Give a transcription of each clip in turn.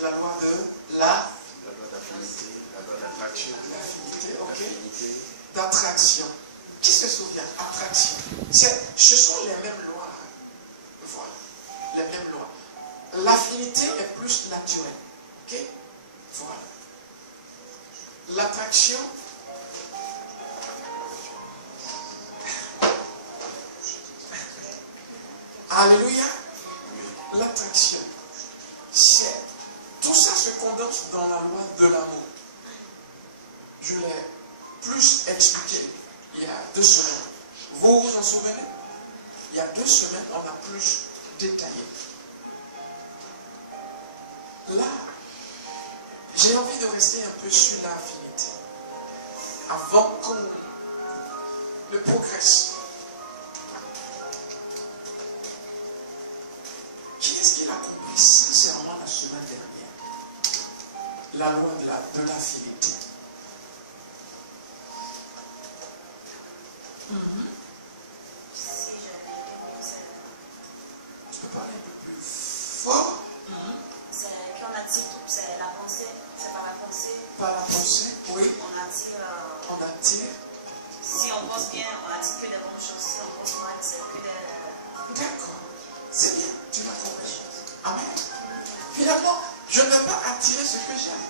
La loi de La loi d'affinité, la loi d'attraction. l'affinité, ok. L'affinité. D'attraction. Qui se souvient? Attraction. Ce sont les mêmes lois. Voilà. Les mêmes lois. L'affinité est plus naturelle. Ok? Voilà. L'attraction. Alléluia. L'attraction. Tout ça se condense dans la loi de l'amour. Je l'ai plus expliqué il y a 2 semaines. Vous vous en souvenez? Il y a 2 semaines, on a plus détaillé. Là, j'ai envie de rester un peu sur l'affinité. Avant qu'on ne progresse. Qui est-ce qui l'a compris sincèrement la semaine dernière? La loi de l'affinité. Tu peux parler un peu plus fort? C'est qu'on attire tout, c'est la pensée, c'est par la pensée. Par la pensée, oui. On attire. On attire. Si on pense bien, on attire que des bonnes choses. Si on pense mal, c'est que des. D'accord. C'est bien, tu l'as compris. Amen. Finalement, je ne vais pas attirer ce que j'aime.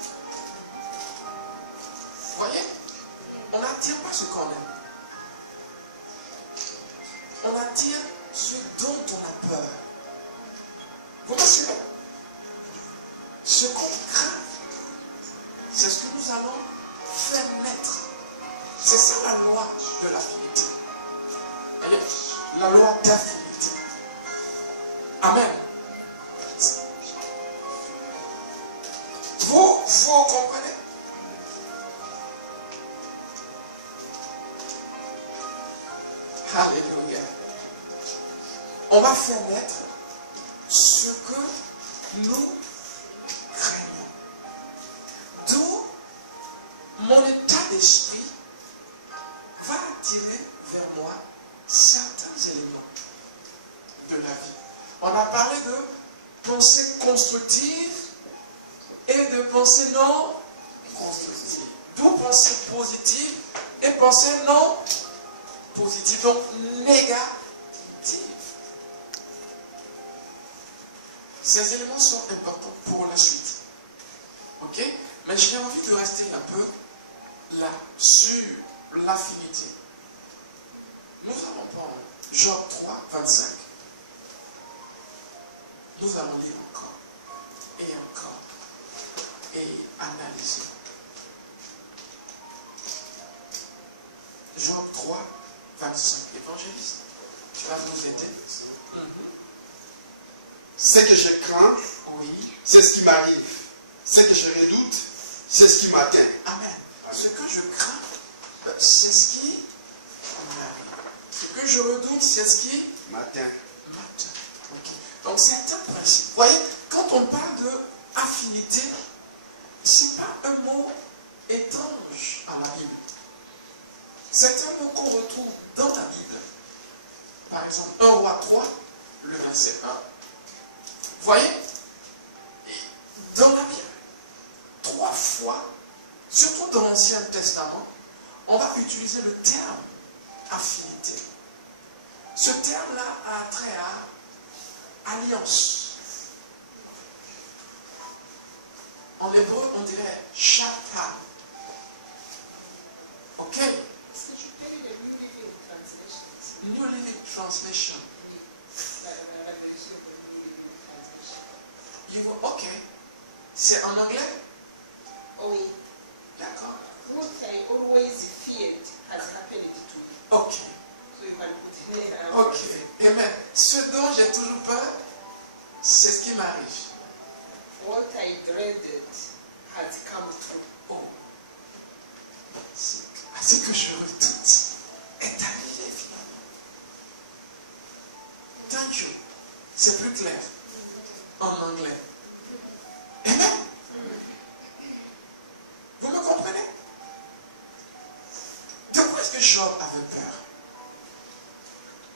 Vous voyez? On n'attire pas ce qu'on aime. On attire ce dont on a peur. Vous me suivez? Ce qu'on craint, c'est ce que nous allons faire naître. C'est ça la loi de l'affinité. La loi d'affinité. Amen. Vous comprenez? Alléluia. On va faire naître ce que nous craignons. D'où mon état d'esprit va attirer vers moi certains éléments de la vie. On a parlé de pensée constructive et de pensée non constructive. D'où pensée positive et pensée non positive, donc négative. Ces éléments sont importants pour la suite. Ok? Mais j'ai envie de rester un peu là, sur l'affinité. Nous allons prendre Job 3, 25. Nous allons lire encore et analyser. Job 3, 25. Évangéliste, tu vas nous aider. Ce que je crains, Oui. c'est ce qui m'arrive. Ce que je redoute, c'est ce qui m'atteint. Amen. Ce que je crains, c'est ce qui m'arrive. Ce que je redoute, c'est ce qui M'atteint. m'atteint. Ok. Donc c'est un principe. Vous voyez, quand on parle de affinité, ce n'est pas un mot étrange à la Bible. C'est un mot qu'on retrouve dans la Bible. Par exemple, 1 Roi 3, le verset 1. Vous voyez, dans la Bible, 3 fois, surtout dans l'Ancien Testament, on va utiliser le terme affinité. Ce terme-là a trait à alliance. En hébreu, on dirait chata. Ok? Est-ce que tu peux lire le New Living Translation? New Living Translation. La version de New Living Translation. Ok. C'est en anglais? Oh oui. D'accord. What I always feared has happened to me. Ok. So you can put it there. Ok. Amen. Ce dont j'ai toujours peur, c'est ce qui m'arrive. What I dreaded has come true. Oh. Ce que je redoute est arrivé finalement. Thank you. C'est plus clair en anglais. Amen. Vous me comprenez? De quoi est-ce que Job avait peur?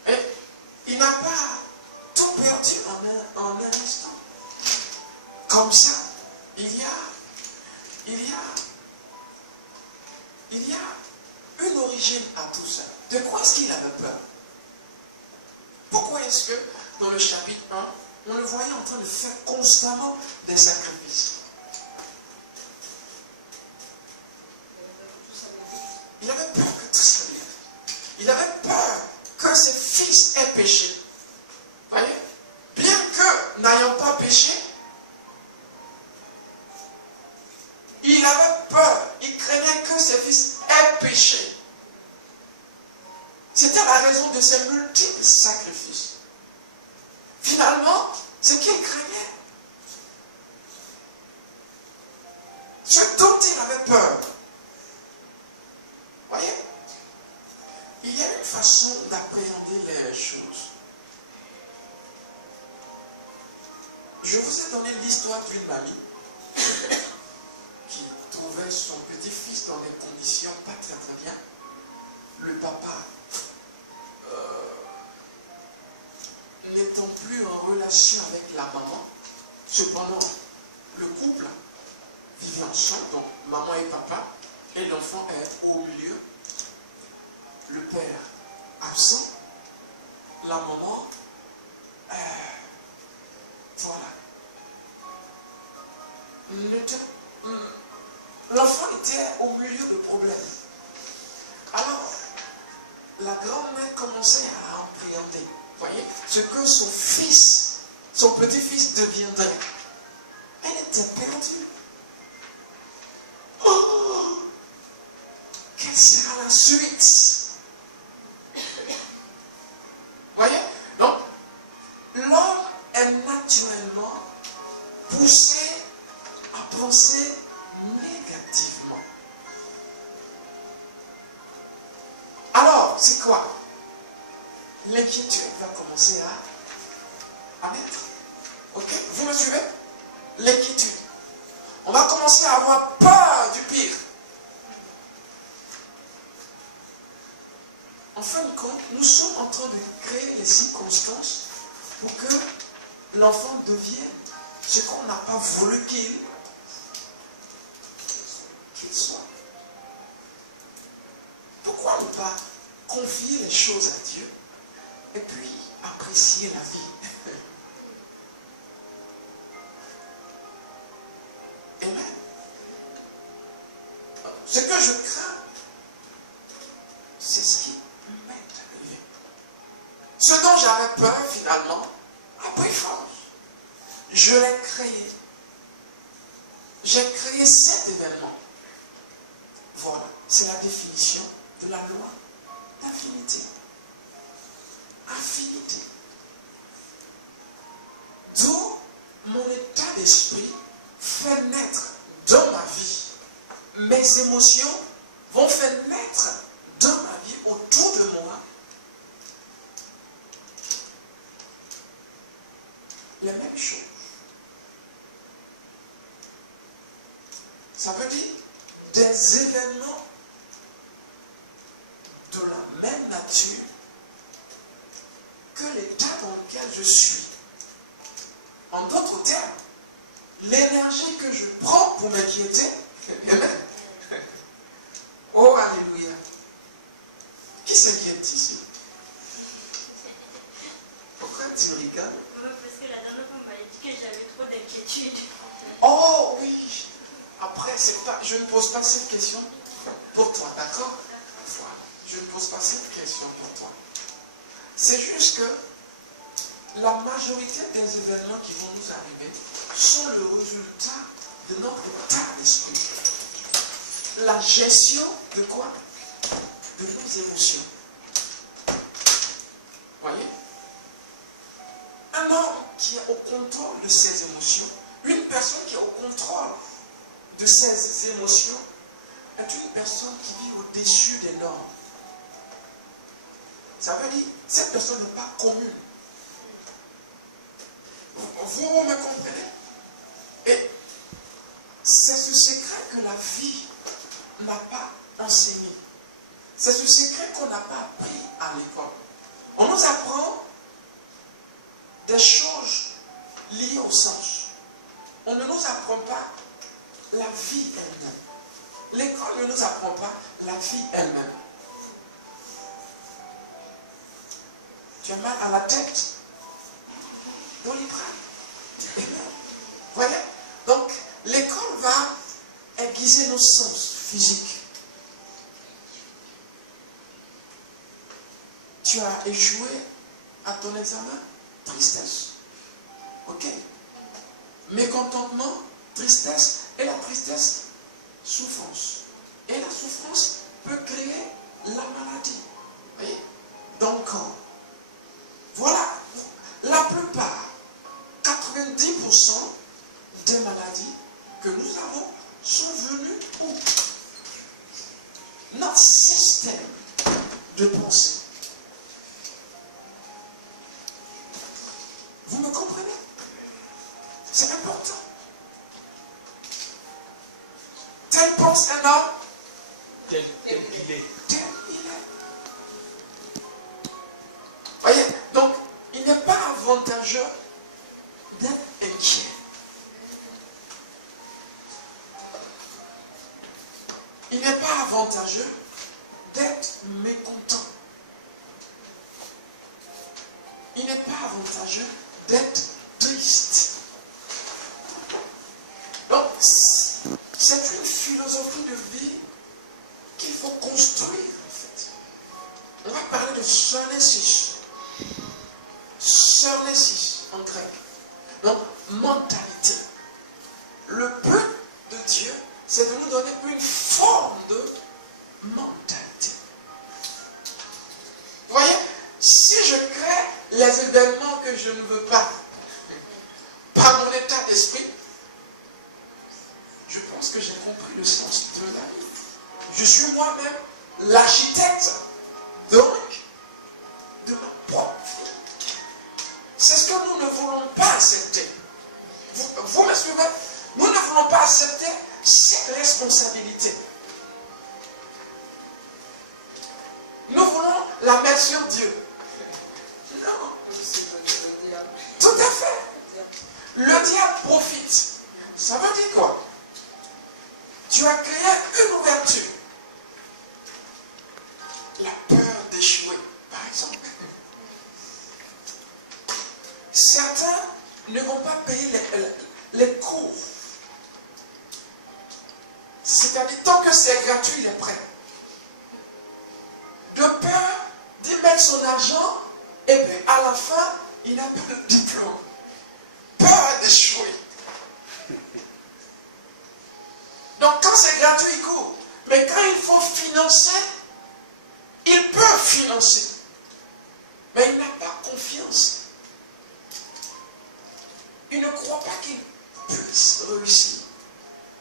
Et il n'a pas tout perdu en un instant. Comme ça. il y a une origine à tout ça. De quoi est-ce qu'il avait peur? Pourquoi est-ce que dans le chapitre 1, on le voyait en train de faire constamment des sacrifices? Il avait peur que tout ça vienne. Il avait peur que ses fils aient péché. Voyez? Bien que n'ayant pas péché, il avait peur, il craignait que ses fils aient péché. C'était la raison de ses multiples sacrifices. Finalement, ce qu'il craignait, ce dont il avait peur. Voyez, il y a une façon d'appréhender les choses. Je vous ai donné l'histoire d'une mamie qui trouvait son petit-fils dans des conditions pas très très bien. Le papa, n'étant plus en relation avec la maman, cependant, le couple vivait ensemble, donc maman et papa, et l'enfant est au milieu. Le père absent, la maman, voilà. L'enfant était au milieu de problèmes. Alors, la grand-mère commençait à appréhender, voyez, ce que son fils, son petit-fils deviendrait. Elle était perdue. Oh! Quelle sera la suite? Voyez? Donc, l'homme est naturellement poussé à penser négativement. Alors, c'est quoi? L'inquiétude va commencer à naître. Ok? Vous me suivez? L'inquiétude. On va commencer à avoir peur du pire. En fin de compte, nous sommes en train de créer les circonstances pour que l'enfant devienne ce qu'on n'a pas voulu qu'il soit. Pourquoi ne pas confier les choses à Dieu et puis apprécier la vie? Amen. Ce que je crains, c'est ce qui m'est arrivé. Ce dont j'avais peur finalement a pris force. Je l'ai créé. J'ai créé cet événement. Voilà, c'est la définition de la loi d'affinité. Affinité. D'où mon état d'esprit fait naître dans ma vie. Mes émotions vont faire naître dans ma vie, autour de moi, les mêmes choses. Ça veut dire des événements de la même nature que l'état dans lequel je suis. En d'autres termes, l'énergie que je prends pour m'inquiéter, amen. Oh, alléluia. Qui s'inquiète ici? Pourquoi tu rigoles? Parce que la dernière fois, on m'avait dit que j'avais trop d'inquiétude. Oh oui. Après, je ne pose pas cette question pour toi, d'accord? Voilà. Je ne pose pas cette question pour toi. C'est juste que la majorité des événements qui vont nous arriver sont le résultat de notre état d'esprit. La gestion de quoi? De nos émotions. Voyez? Un homme qui est au contrôle de ses émotions, une personne qui est au contrôle de ses émotions, est une personne qui vit au-dessus des normes. Ça veut dire, cette personne n'est pas commune. Vous me comprenez? Et c'est ce secret que la vie n'a pas enseigné. C'est ce secret qu'on n'a pas appris à l'école. On nous apprend des choses liées au sens. on ne nous apprend pas la vie elle-même. L'école ne nous apprend pas la vie elle-même. Tu as mal à la tête? Doliprane. Voyez? Donc, l'école va aiguiser nos sens physiques. Tu as échoué à ton examen? Tristesse. Ok. Mécontentement, tristesse. Et la tristesse, souffrance. Et la souffrance peut créer la maladie. Voyez? Dans le corps. Voilà. La plupart, 90% des maladies que nous avons sont venues où? Notre système de pensée. Vous me comprenez? C'est important. Tel pense un homme, Tel qu'il est. tel il est. Voyez, donc il n'est pas avantageux d'être inquiet. Il n'est pas avantageux d'être mécontent. Il n'est pas avantageux d'être triste. Donc, c'est une philosophie de vie qu'il faut construire, en fait. On va parler de Sonesis. Sonesis, en grec. Donc, mentalité. Le but de Dieu, c'est de nous donner une forme de mentalité. Vous voyez, si je crée les événements que je ne veux pas, par mon état d'esprit, je pense que j'ai compris le sens de la vie. Je suis moi-même l'architecte, donc, de ma propre vie. C'est ce que nous ne voulons pas accepter. Vous me suivez? Nous ne voulons pas accepter cette responsabilité. Nous voulons la mettre sur Dieu. Non. Tout à fait. Le diable profite. Ça veut dire quoi? Tu as créé une ouverture. La peur d'échouer, par exemple. Certains ne vont pas payer les cours. C'est-à-dire, tant que c'est gratuit, il est prêt. De peur d'y mettre son argent, et puis à la fin, il n'a pas de diplôme. Peur d'échouer. Donc quand c'est gratuit, il court. Mais quand il faut financer, il peut financer. Mais il n'a pas confiance. Il ne croit pas qu'il puisse réussir.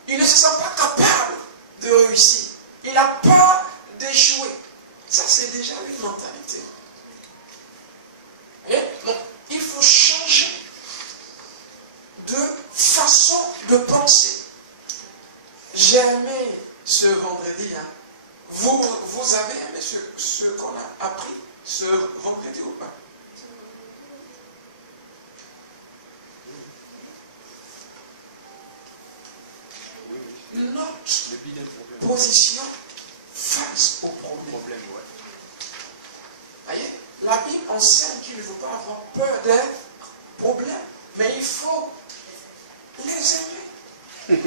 Il ne se sent pas capable de réussir. Il a peur d'échouer. Ça, c'est déjà une mentalité. Et donc, il faut changer de façon de penser. J'ai aimé ce vendredi. Hein. Vous avez aimé ce qu'on a appris ce vendredi ou pas? Notre position face au problème. Voyez, la Bible enseigne qu'il ne faut pas avoir peur des problèmes, mais il faut les aimer.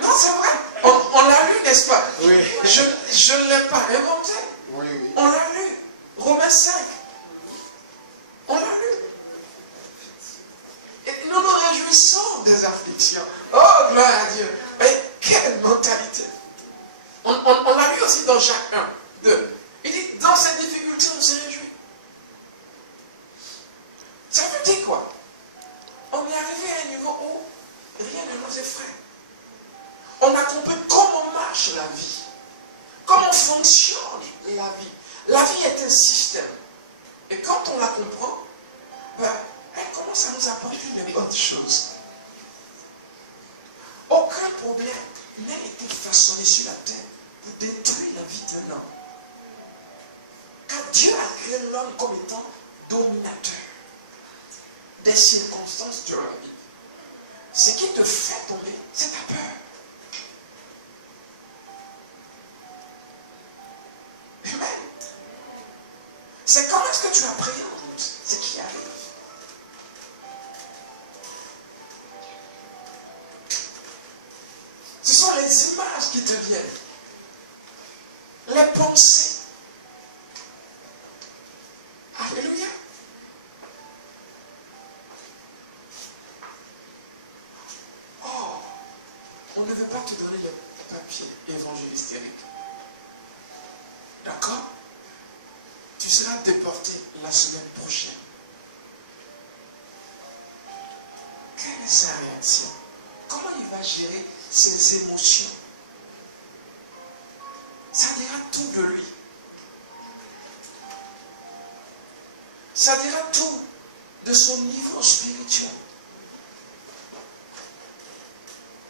Non, c'est vrai. On l'a lu, n'est-ce pas? Oui. Je ne l'ai pas inventé. Oui, oui. On l'a lu. Romains 5. On l'a lu. Et nous nous réjouissons des afflictions. Oh, gloire à Dieu. Mais quelle mentalité. On l'a lu aussi dans Jacques 1, 2. Il dit, dans ces difficultés, on se réjouit. Ça veut dire quoi? On est arrivé à un niveau où rien ne nous effraie. On a compris comment marche la vie. Comment fonctionne la vie. La vie est un système. Et quand on la comprend, ben, elle commence à nous apporter les bonnes choses. Aucun problème n'a été façonné sur la terre pour détruire la vie d'un homme. Car Dieu a créé l'homme comme étant dominateur des circonstances de la vie. Ce qui te fait tomber, c'est ta peur. Amen. C'est comment est-ce que tu appréhendes ce qui arrive. Ce sont les images qui te viennent. Les pensées. Alléluia. Oh, on ne veut pas te donner le papier évangélistique. D'accord? Tu seras déporté la semaine prochaine. Quelle est sa réaction? Comment il va gérer ses émotions? Ça dira tout de lui. Ça dira tout de son niveau spirituel.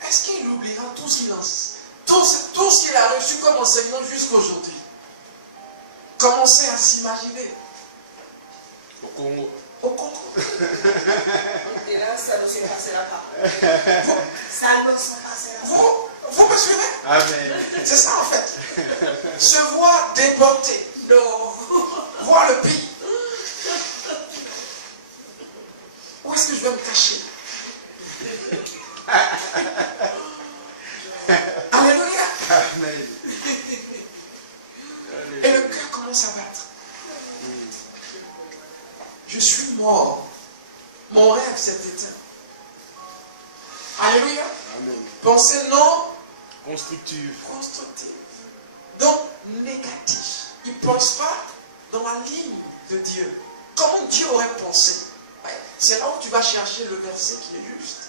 Est-ce qu'il oubliera tout ce qu'il a reçu comme enseignement jusqu'aujourd'hui? Commencez à s'imaginer. Au Congo. Au Congo. On dira, ça ne se passera pas. Ça ne se passera pas. Vous me suivez? Amen. C'est ça en fait. Se voir déporté. Non. Voir le pays. Où est-ce que je vais me cacher? Alléluia. Amen. Et le cœur commence à battre. Je suis mort. Mon rêve s'est éteint. Alléluia. Amen. Pensée non Constructive. constructive. Donc négatif. Il ne pense pas dans la ligne de Dieu. Comment Dieu aurait pensé. Ouais, c'est là où tu vas chercher le verset qui est juste.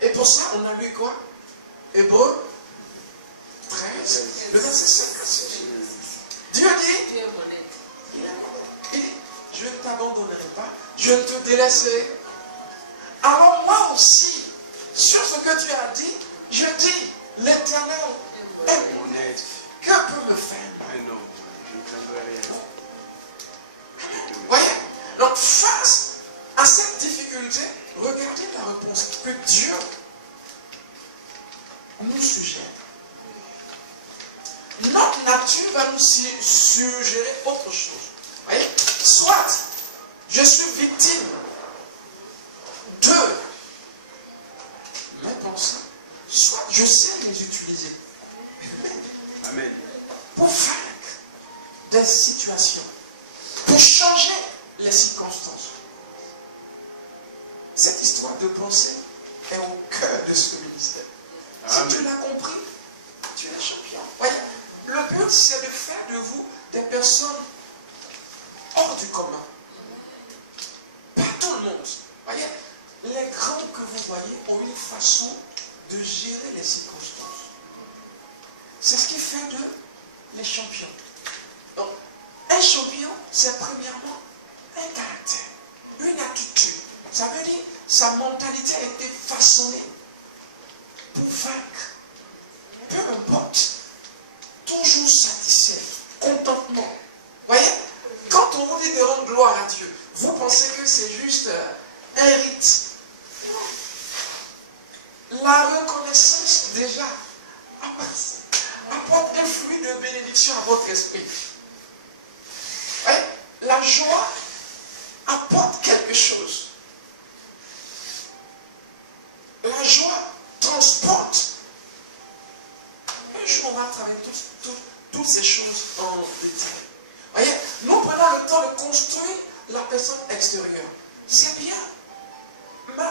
Et pour ça, on a lu quoi? Hébreux 13, le verset 5 à 6. Dieu dit, Dieu est honnête. il dit, je ne t'abandonnerai pas, je ne te délaisserai. Alors moi aussi, sur ce que tu as dit, je dis, l'Éternel est honnête. Que peut me faire? Mais non, je ne craindrai rien. Voyez? Donc face à cette difficulté, regardez la réponse que Dieu nous suggère. Notre nature va nous suggérer autre chose. Voyez? Soit je suis victime de mes pensées, soit je sais les utiliser. Amen. Pour vaincre des situations, pour changer les circonstances. Cette histoire de pensée est au cœur de ce ministère. Amen. Si tu l'as compris, tu es champion. Voyez, le but c'est de faire de vous des personnes hors du commun. Pas tout le monde. Voyez, les grands que vous voyez ont une façon de gérer les circonstances. C'est ce qui fait d'eux les champions. Donc, un champion, c'est premièrement un caractère, une attitude. Ça veut dire sa mentalité a été façonnée pour vaincre. Peu importe. Toujours satisfait. Contentement. Voyez, quand on vous dit de rendre gloire à Dieu, vous pensez que c'est juste un rite. La reconnaissance déjà apporte un flux de bénédiction à votre esprit. Voyez, la joie apporte quelque chose. La joie transporte. Un jour, on va travailler toutes ces choses en détail. Voyez, nous prenons le temps de construire la personne extérieure. C'est bien. Mais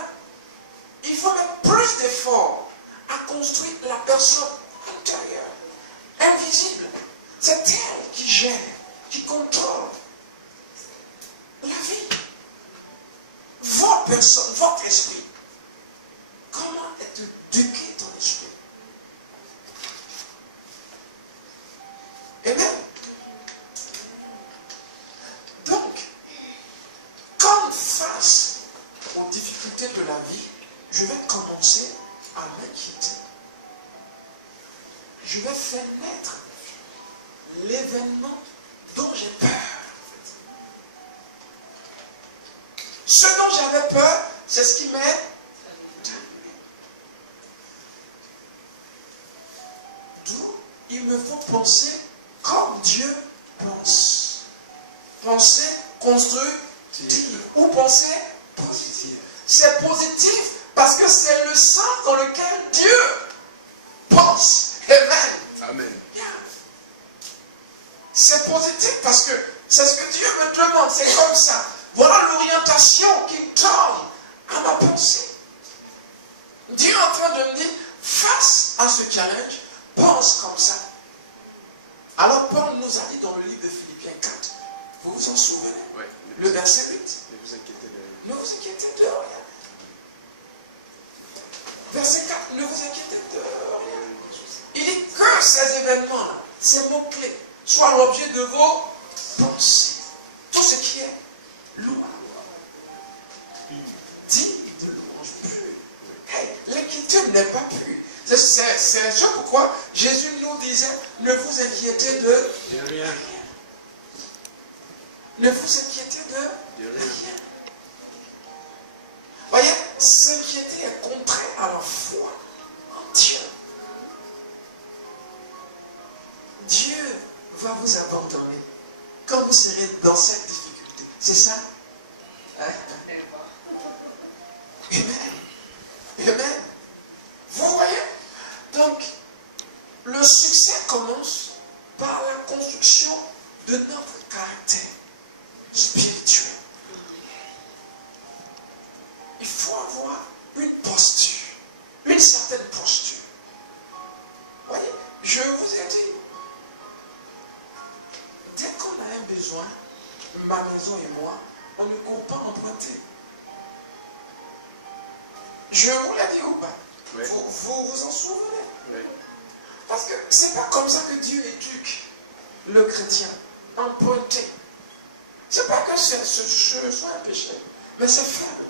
il faut mettre plus d'efforts à construire la personne intérieure. Invisible. C'est elle qui gère, qui contrôle la vie. Votre personne, votre esprit. Comment éduquer ton esprit? Amen. Donc, comme face aux difficultés de la vie, je vais commencer à m'inquiéter. Je vais faire naître l'événement dont j'ai peur. Ce dont j'avais peur, c'est ce qui m'est arrivé. D'où il me faut penser comme Dieu pense. Penser constructif ou penser positif. C'est positif parce que c'est le sens dans lequel Dieu pense. Amen. Amen. C'est positif parce que c'est ce que Dieu me demande. C'est comme ça. Voilà l'orientation qui me donne à ma pensée. Dieu est en train de me dire, face à ce challenge, pense comme ça. Alors Paul nous a dit dans le livre de Philippiens 4, vous vous en souvenez? Ouais. Le verset 8. Ne vous inquiétez de Ne vous inquiétez de rien. Verset 4, ne vous inquiétez de rien. Il dit que ces événements-là, ces mots-clés, soient l'objet de vos pensées. Tout ce qui est louable, digne de louange, pur. Hey, l'inquiétude n'est pas pure. C'est ce pourquoi Jésus nous disait, ne vous inquiétez de rien. Ne vous inquiétez de De rien. rien. Voyez, s'inquiéter est contraire à la foi en Dieu. Dieu va vous abandonner quand vous serez dans cette difficulté. C'est ça? Hein? Amen. Amen. Vous voyez? Donc, le succès commence par la construction de notre caractère spirituel. Il faut avoir une posture, une certaine posture. Vous voyez, je vous ai dit, dès qu'on a un besoin, ma maison et moi, on ne court pas emprunter. Je vous l'ai dit ou pas? Oui. Vous en souvenez? Oui. Parce que c'est pas comme ça que Dieu éduque le chrétien. Emprunter. C'est pas que ce soit un péché, mais c'est faible.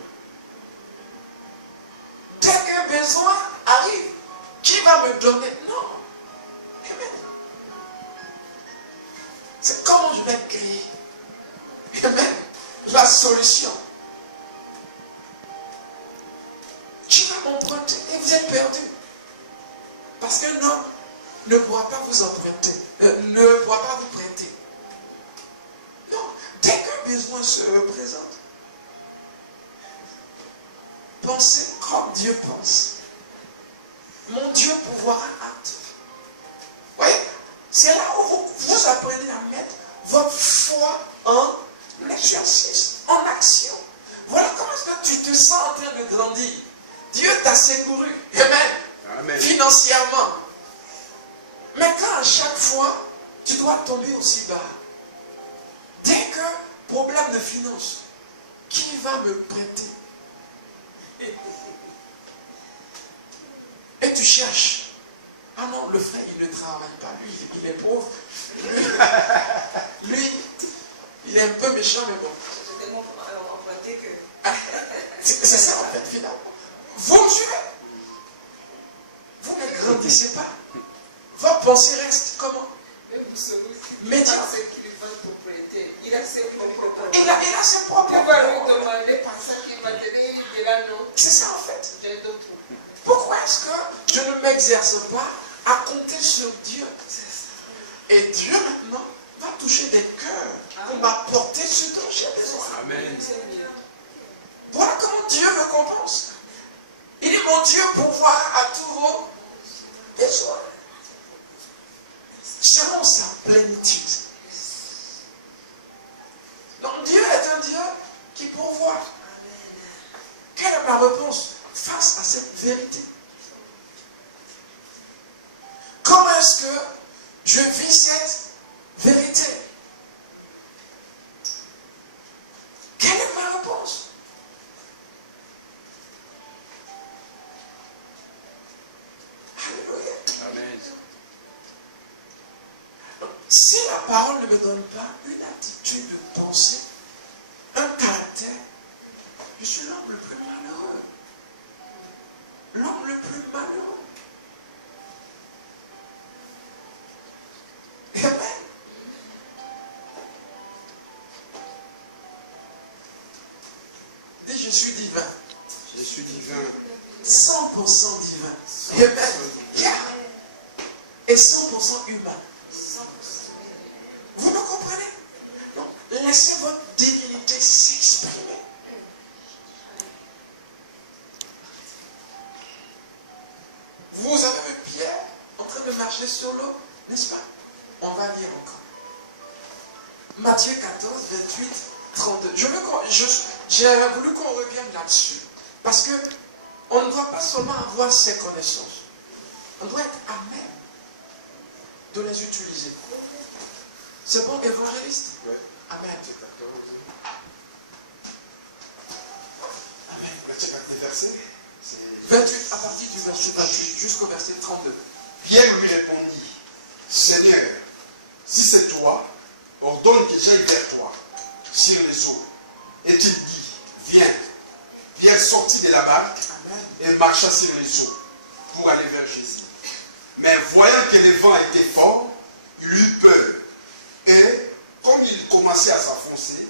Dès qu'un besoin arrive, qui va me donner? Non. Amen. C'est comment je vais créer. Amen. La solution. Qui va m'emprunter? Et vous êtes perdu. Parce qu'un homme ne pourra pas vous emprunter, ne pourra pas vous prêter. Non, dès qu'un besoin se présente, pensez comme Dieu pense. Mon Dieu pourvoira à tout. Vous voyez, c'est là où vous apprenez à mettre votre foi en exercice, en action. Voilà comment est-ce que tu te sens en train de grandir. Dieu t'a secouru, amen, Amen. financièrement. Mais quand à chaque fois, tu dois tomber aussi bas, dès que problème de finance, qui va me prêter? Et tu cherches. Ah non, le frère, il ne travaille pas. Lui, il est pauvre. Lui, il est un peu méchant, mais bon. C'est tellement emprunté que... C'est ça, en fait, finalement. Vous me suivez? Vous ne grandissez pas. Votre pensée reste comment? Même celui Mais qui pense qu'il va te prêter, il a ses propres problèmes. Il a ses propres Tu vas lui problèmes. demander par ça qu'il va te dire, il dira non, C'est ça, en fait. j'ai d'autres. Pourquoi est-ce que je ne m'exerce pas à compter sur Dieu? Et Dieu maintenant va toucher des cœurs pour m'apporter ce dont j'ai besoin. Amen. Voilà comment Dieu me compense. Il dit, mon Dieu pourvoira à tous vos besoins. Selon sa plénitude. Donc Dieu est un Dieu qui pourvoit. Quelle est ma réponse face à cette vérité? Comment est-ce que je vis cette vérité? Quelle est ma réponse? Alléluia. Amen. Si la parole ne me donne pas une attitude de pensée, un caractère, je suis l'homme le plus malheureux. L'homme le plus malheureux. Amen. je suis divin. Je suis divin. 100% divin. Amen. Yeah. Et 100% humain. Vous me comprenez? Non. Laissez votre divinité s'exprimer. Vous avez vu Pierre en train de marcher sur l'eau, n'est-ce pas? On va lire encore. Matthieu 14, 28, 32. J'ai voulu qu'on revienne là-dessus. Parce que on ne doit pas seulement avoir ces connaissances. On doit être à même de les utiliser. C'est bon, évangéliste? Oui. Amen. Amen. Les versets. 28, à partir du verset 28 jusqu'au verset 32. Pierre lui répondit, Seigneur, si c'est toi, ordonne que j'aille vers toi sur les eaux. Et il dit, viens. Pierre sortit de la barque et marcha sur les eaux pour aller vers Jésus. Mais voyant que le vent était fort, il eut peur. Et comme il commençait à enfoncer,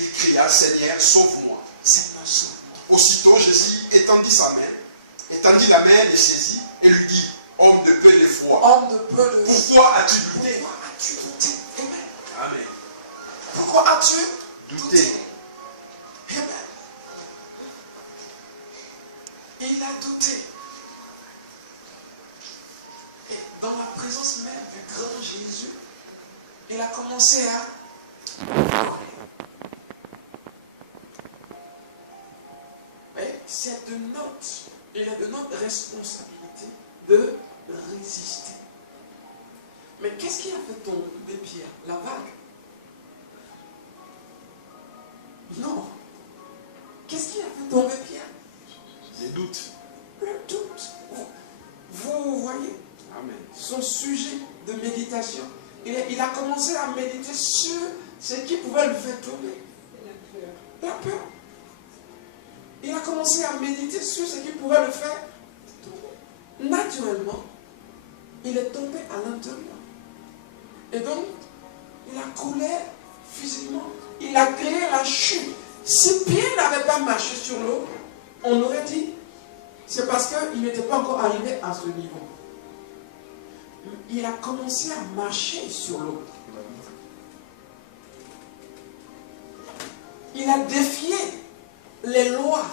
il cria, Seigneur, sauve-moi. Seigneur, sauve-moi. Aussitôt Jésus étendit la main de Jésus et lui dit, homme de peu de foi, Homme de peu de pourquoi as-tu douté? Pourquoi as-tu douté? Amen. Amen. Pourquoi as-tu Douté. Amen. Il a douté. Et dans la présence même du grand Jésus, il a commencé à pleurer. Mais c'est il est de notre responsabilité de résister. Mais qu'est-ce qui a fait tomber Pierre? La vague? Non. Qu'est-ce qui a fait tomber Pierre? Les doutes. Le doute. Vous voyez Amen. son sujet de méditation. Il a commencé à méditer sur ce qui pouvait le faire tomber. La peur. Il a commencé à méditer sur ce qui pouvait le faire tomber. Naturellement, il est tombé à l'intérieur. Et donc, il a coulé physiquement. Il a créé la chute. Si Pierre n'avait pas marché sur l'eau, on aurait dit, c'est parce qu'il n'était pas encore arrivé à ce niveau. Il a commencé à marcher sur l'eau. Il a défié les lois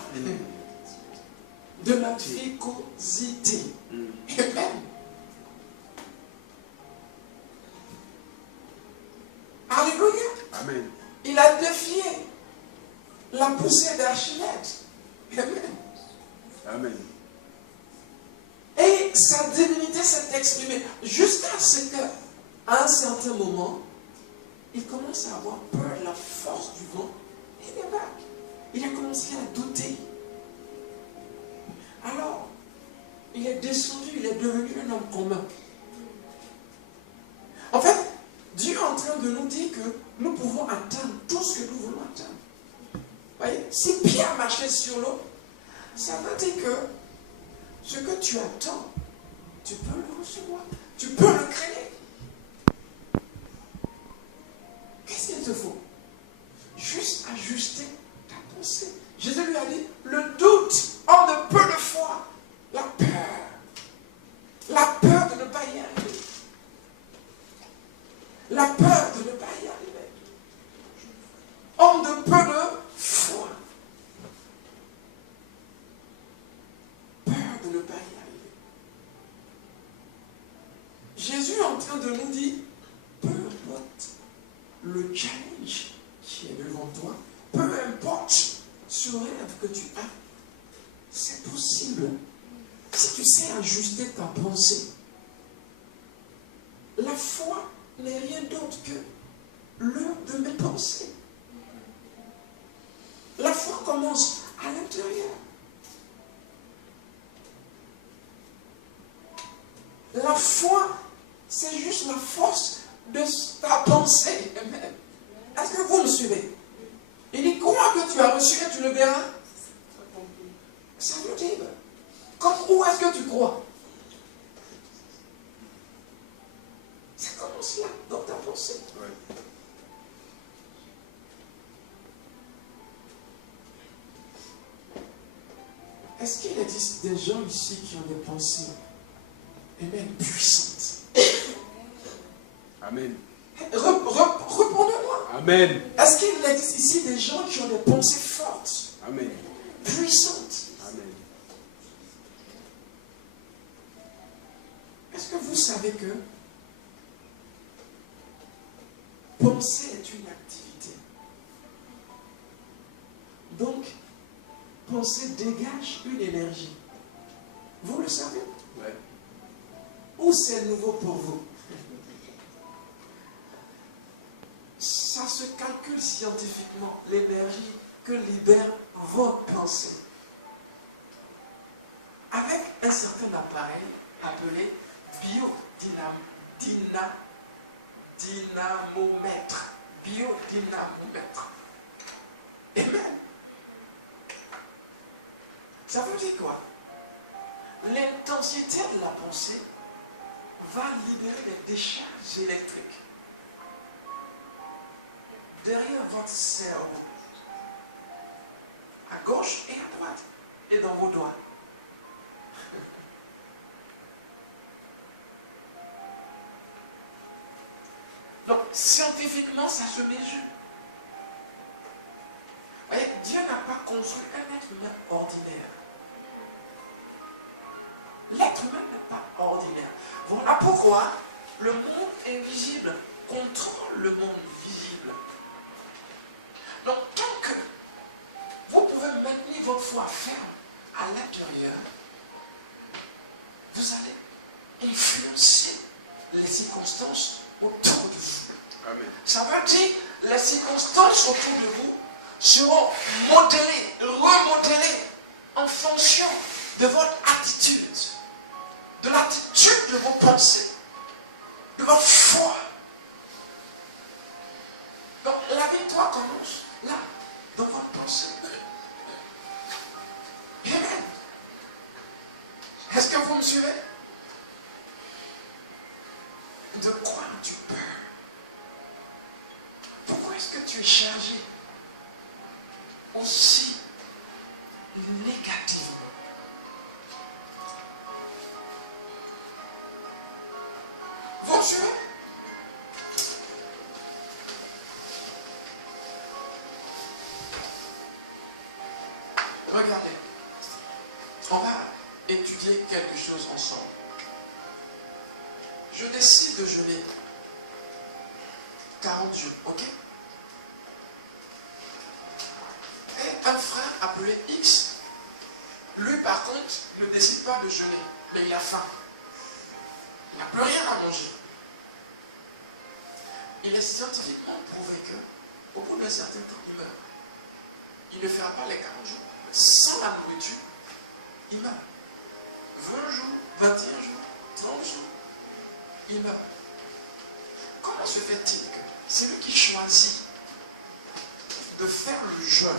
de notre vicosité. Amen. Alléluia. Amen. Il a défié la poussée d'Archimède. Amen. Amen. Et sa divinité s'est exprimée jusqu'à ce qu'à un certain moment, il commence à avoir peur de la force du vent et des vagues. Il a commencé à douter. Alors, il est descendu, il est devenu un homme commun. En fait, Dieu est en train de nous dire que nous pouvons atteindre tout ce que nous voulons atteindre. Voyez, si Pierre marchait sur l'eau, ça veut dire que ce que tu attends, tu peux le recevoir. Tu peux le créer. Qu'est-ce qu'il te faut? Juste ajuster ta pensée. Jésus lui a dit, le doute, homme de peu de foi, la peur de ne pas y arriver. La peur de ne pas y arriver. Homme de peu de foi. Peur de ne pas y arriver. Jésus est en train de nous dire, peu importe le challenge qui est devant toi, peu importe ce rêve que tu as, c'est possible. Si tu sais ajuster ta pensée, la foi n'est rien d'autre que l'heure de mes pensées. La foi commence à l'intérieur. La foi, c'est juste la force de ta pensée. Amen. Est-ce que vous me suivez? Il dit, crois que tu as reçu et tu le verras. Ça veut dire, comme où est-ce que tu crois? Ça commence là, dans ta pensée. Ouais. Est-ce qu'il existe des gens ici qui ont des pensées, amen, puissantes? Amen. Répondez-moi. Amen. Est-ce qu'il existe ici des gens qui ont des pensées fortes, Amen. puissantes? Amen. Est-ce que vous savez que penser est une activité? Donc, penser dégage une énergie. Vous le savez? Ouais. Ou c'est nouveau pour vous? Ça se calcule scientifiquement, l'énergie que libère votre pensée. Avec un certain appareil appelé biodynamomètre. Biodynamomètre. Amen. Ça veut dire quoi? L'intensité de la pensée va libérer des décharges électriques derrière votre cerveau, à gauche et à droite, et dans vos doigts. Donc, scientifiquement, ça se mesure. Vous voyez, Dieu n'a pas construit un être humain ordinaire. L'être humain n'est pas ordinaire. Voilà pourquoi le monde invisible contrôle le monde visible. Donc, tant que vous pouvez maintenir votre foi ferme à l'intérieur, vous allez influencer les circonstances autour de vous. Amen. Ça veut dire que les circonstances autour de vous seront modélées, remodelées en fonction de votre attitude, de l'attitude de vos pensées, de votre foi. Donc la victoire commence là, dans votre pensée. Amen. Est-ce que vous me suivez? De quoi as-tu peur? Pourquoi est-ce que tu es chargé aussi négativement? Vous me suivez? Regardez, on va étudier quelque chose ensemble. Je décide de jeûner 40 jours, ok? Et un frère appelé X, lui par contre, ne décide pas de jeûner, mais il a faim. Il n'a plus rien à manger. Il est scientifiquement prouvé que, au bout d'un certain temps, il meurt. Il ne fera pas les 40 jours. Sans la nourriture, il meurt. 20 jours, 21 jours, 30 jours, il meurt. Comment se fait-il que c'est lui qui choisit de faire le jeûne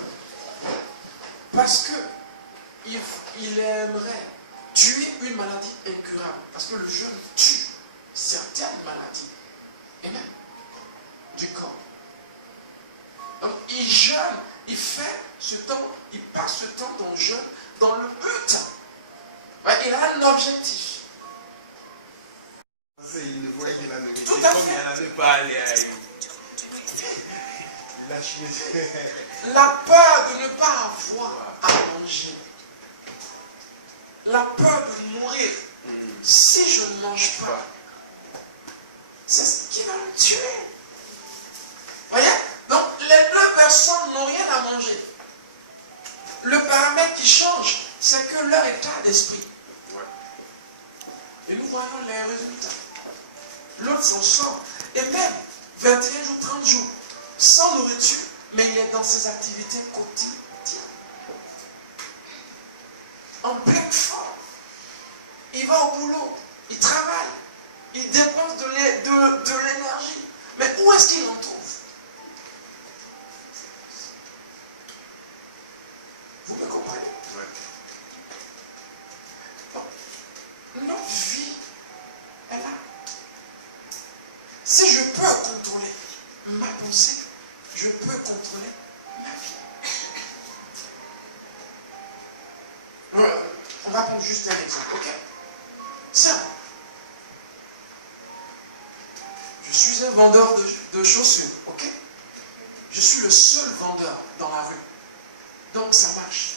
parce que il aimerait tuer une maladie incurable? Parce que le jeûne tue certaines maladies. Amen. Du corps. Donc il jeûne, il fait ce temps, il passe ce temps dans le jeûne, dans le but. Ouais, il a un objectif. Il ne voyait que la nourriture. Tout à Comme fait. il n'avait pas allé à La peur de ne pas avoir à manger. La peur de mourir si je ne mange pas. C'est ce qui va me tuer. Voyez? Donc les deux personnes n'ont rien à manger. Le paramètre qui change, c'est que leur état d'esprit. Et nous voyons les résultats. L'autre s'en sort. Et même 21 jours, 30 jours, sans nourriture, mais il est dans ses activités quotidiennes. En pleine forme. Il va au boulot, il travaille, il dépense de l'énergie. Mais où est-ce qu'il en trouve? Vous me comprenez? Bon. Notre vie est là. Si je peux contrôler ma pensée, je peux contrôler ma vie. prendre juste un exemple, ok? Simple. Je suis un vendeur de chaussures, ok? Je suis le seul vendeur dans la rue. Donc ça marche.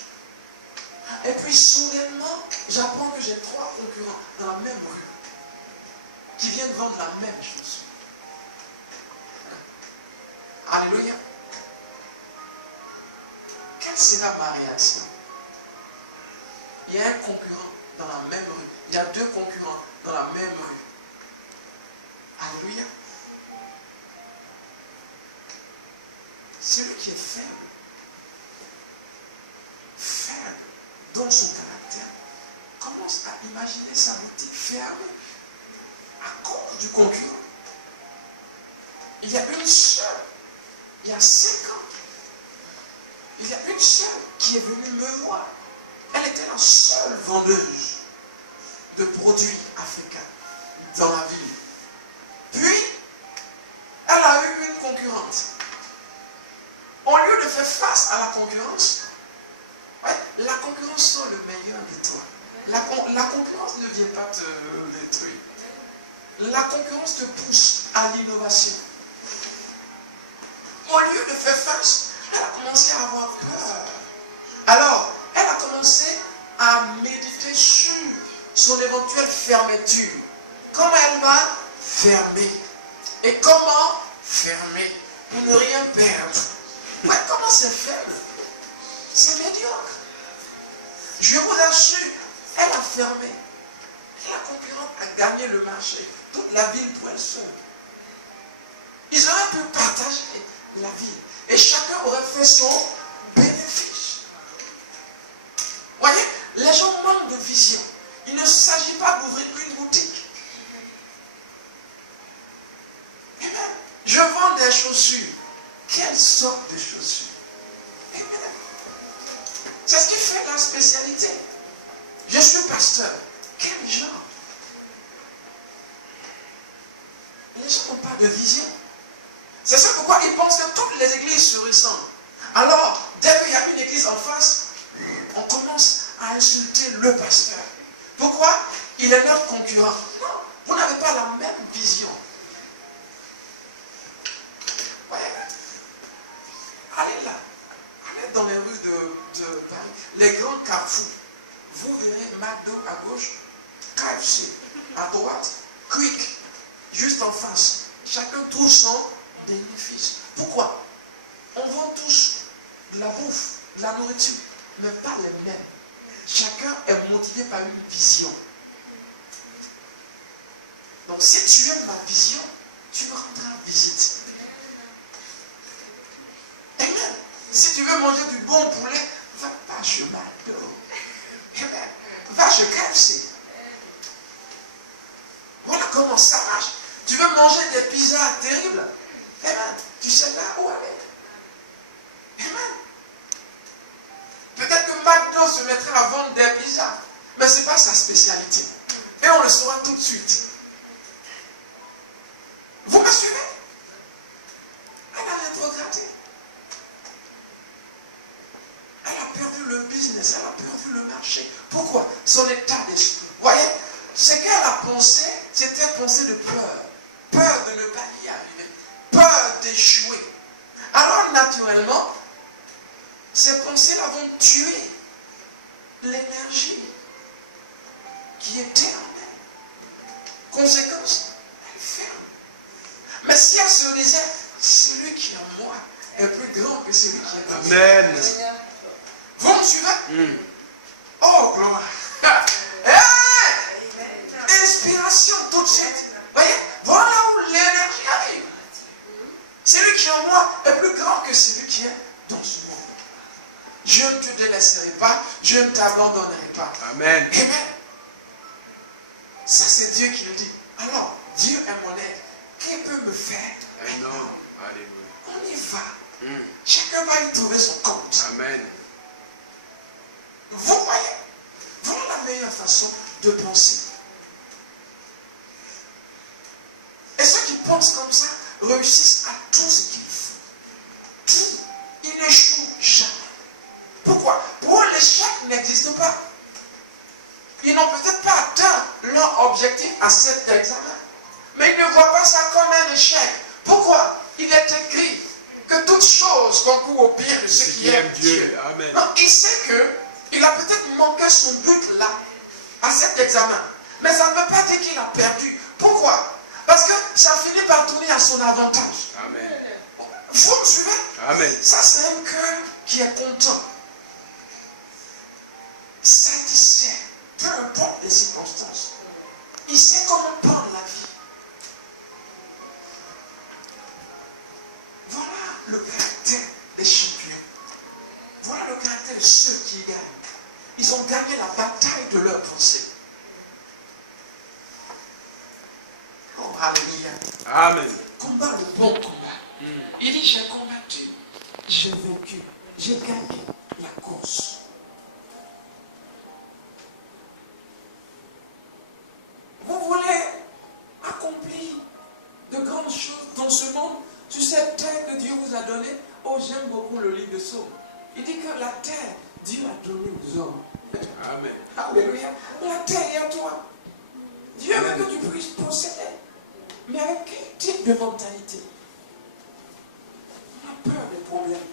Et puis soudainement, j'apprends que j'ai 3 concurrents dans la même rue qui viennent vendre la même chaussure. Alléluia. Quelle sera ma réaction? Il y a un concurrent dans la même rue. Il y a 2 concurrents dans la même rue. Alléluia. Celui qui est faible, dans son caractère, commence à imaginer sa boutique fermée à cause du concurrent. Il y a une seule, il y a 5 ans, il y a une seule qui est venue me voir. Elle était la seule vendeuse de produits africains dans la ville. Puis, elle a eu une concurrente. Au lieu de faire face à la concurrence, la concurrence sent le meilleur de toi. La concurrence ne vient pas te détruire. La concurrence te pousse à l'innovation. Au lieu de faire face, elle a commencé à avoir peur. Alors, elle a commencé à méditer sur son éventuelle fermeture. Comment elle va fermer? Et comment fermer pour ne rien perdre? Ouais, comment c'est faible? C'est médiocre. Je vous assure, elle a fermé. Et la concurrente a gagné le marché. Toute la ville pour elle seule. Ils auraient pu partager la ville. Et chacun aurait fait son bénéfice. Voyez, les gens manquent de vision. Il ne s'agit pas d'ouvrir une boutique. Amen. Je vends des chaussures. Quelle sorte de chaussures? Amen. C'est ce qui fait la spécialité. Je suis pasteur. Quel genre? Les gens n'ont pas de vision. C'est ça pourquoi ils pensent que toutes les églises se ressemblent. Alors, dès qu'il y a une église en face, on commence à insulter le pasteur. Pourquoi? Il est leur concurrent. Non, vous n'avez pas la même vision. Ouais. Allez là. Allez dans les rues de Paris. Les grands carrefours. Vous verrez McDo à gauche, KFC à droite, Quick juste en face. Chacun trouve son bénéfice. Pourquoi? On vend tous de la bouffe, de la nourriture, mais pas les mêmes. Chacun est motivé par une vision. Donc si tu aimes ma vision, tu me rendras visite. Amen. Si tu veux manger du bon poulet, va pas chez McDo. Amen. Va chez KFC. Voilà comment ça marche. Tu veux manger des pizzas terribles? Amen. Tu sais là où aller. Amen. Peut-être que McDo se mettrait à vendre des pizzas, mais ce n'est pas sa spécialité. Et on le saura tout de suite. Vous me suivez? Elle a rétrogradé. Elle a perdu le business, elle a perdu le marché. Pourquoi? Son état d'esprit. Vous voyez? Ce qu'elle a pensé, c'était penser de peur. Peur de ne pas y arriver. Peur d'échouer. Alors naturellement, ces pensées-là vont tuer l'énergie qui était en elle. Conséquence, elle ferme. Mais si elle se disait, celui qui est en moi est plus grand que celui qui est en moi. Amen. Vous me suivez? Oh, gloire. Hey! Inspiration tout de suite. Voyez, voilà où l'énergie arrive. Celui qui est en moi est plus grand que celui qui est dans ce monde. Je ne te délaisserai pas, je ne t'abandonnerai pas. Amen. Amen. Ça, c'est Dieu qui le dit. Alors, Dieu est mon aide. Qui peut me faire? Non. Alléluia. On y va. Chacun va y trouver son compte. Amen. Vous voyez? Voilà la meilleure façon de penser. Et ceux qui pensent comme ça réussissent à tout ce qu'ils font. Tout. Ils n'échouent jamais. Pourquoi? Pour eux, l'échec n'existe pas. ils n'ont peut-être pas atteint leur objectif à cet examen. Mais ils ne voient pas ça comme un échec. Pourquoi? Il est écrit que toute chose concourt au bien de ceux qui aiment Dieu. Amen. Non, il sait qu'il a peut-être manqué son but là, à cet examen. Mais ça ne veut pas dire qu'il a perdu. Pourquoi? Parce que ça finit par tourner à son avantage. Amen. Vous me suivez? Amen. Ça, c'est un cœur qui est content, satisfait, peu importe les circonstances. Il sait comment prendre la vie. Voilà le caractère des champions. Voilà le caractère de ceux qui gagnent. Ils ont gagné la bataille de leur pensée. Oh, alléluia. Amen. Combat le bon combat. Il dit, j'ai combattu, j'ai vaincu, j'ai gagné la course. Vous voulez accomplir de grandes choses dans ce monde, sur cette terre que Dieu vous a donnée. Oh, j'aime beaucoup le livre de Psaume. Il dit que la terre, Dieu a donné aux hommes. Amen. Alléluia. La terre est à toi. Dieu veut que tu puisses posséder. Mais avec quel type de mentalité? On a peur des problèmes.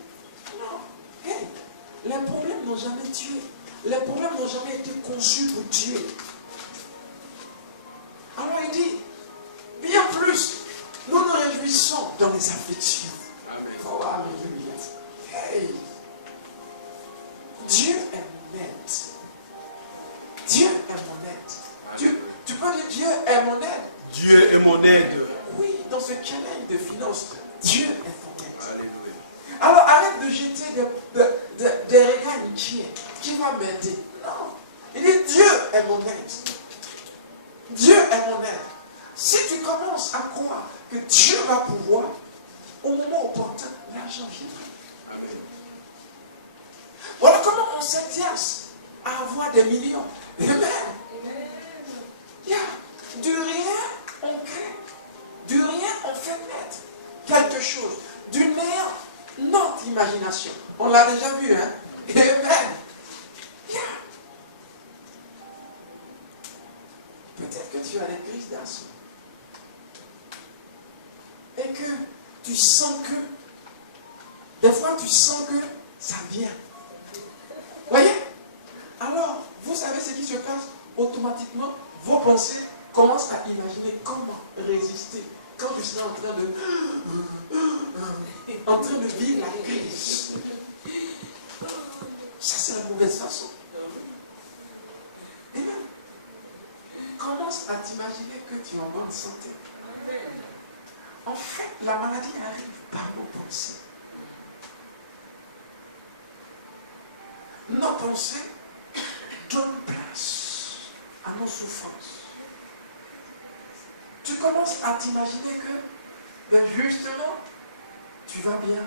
Non. Hey, les problèmes n'ont jamais tué. Les problèmes n'ont jamais été conçus pour tuer. Alors il dit, bien plus, nous nous réjouissons dans les afflictions. Amen. Oh, alléluia. Hey. Dieu est mon aide. Dieu est mon aide. Tu peux dire Dieu est mon aide. Dieu est mon aide. Oui, dans ce challenge de finances, Dieu est ton aide. Alléluia. Alors arrête de jeter des regards intimes. Qui va m'aider? Non. Il dit Dieu est mon aide. Dieu est mon aide. Si tu commences à croire que Dieu va pouvoir, au moment opportun, l'argent viendra. Amen. Voilà comment on s'exerce à avoir des millions. Amen. Yeah. Du rien, on crée. Du rien, on fait naître quelque chose. Du néant, notre imagination. On l'a déjà vu, hein? Amen. Yeah. Peut-être que tu as des crises d'asthme. Et que tu sens que, des fois tu sens que ça vient. Voyez? Alors, vous savez ce qui se passe? Automatiquement, vos pensées commencent à imaginer comment résister quand je serai en train de vivre la crise. Ça, c'est la mauvaise façon. Amen. Commence à t'imaginer que tu es en bonne santé. En fait, la maladie arrive par nos pensées. Nos pensées donnent place à nos souffrances. Tu commences à t'imaginer que, ben justement, tu vas bien.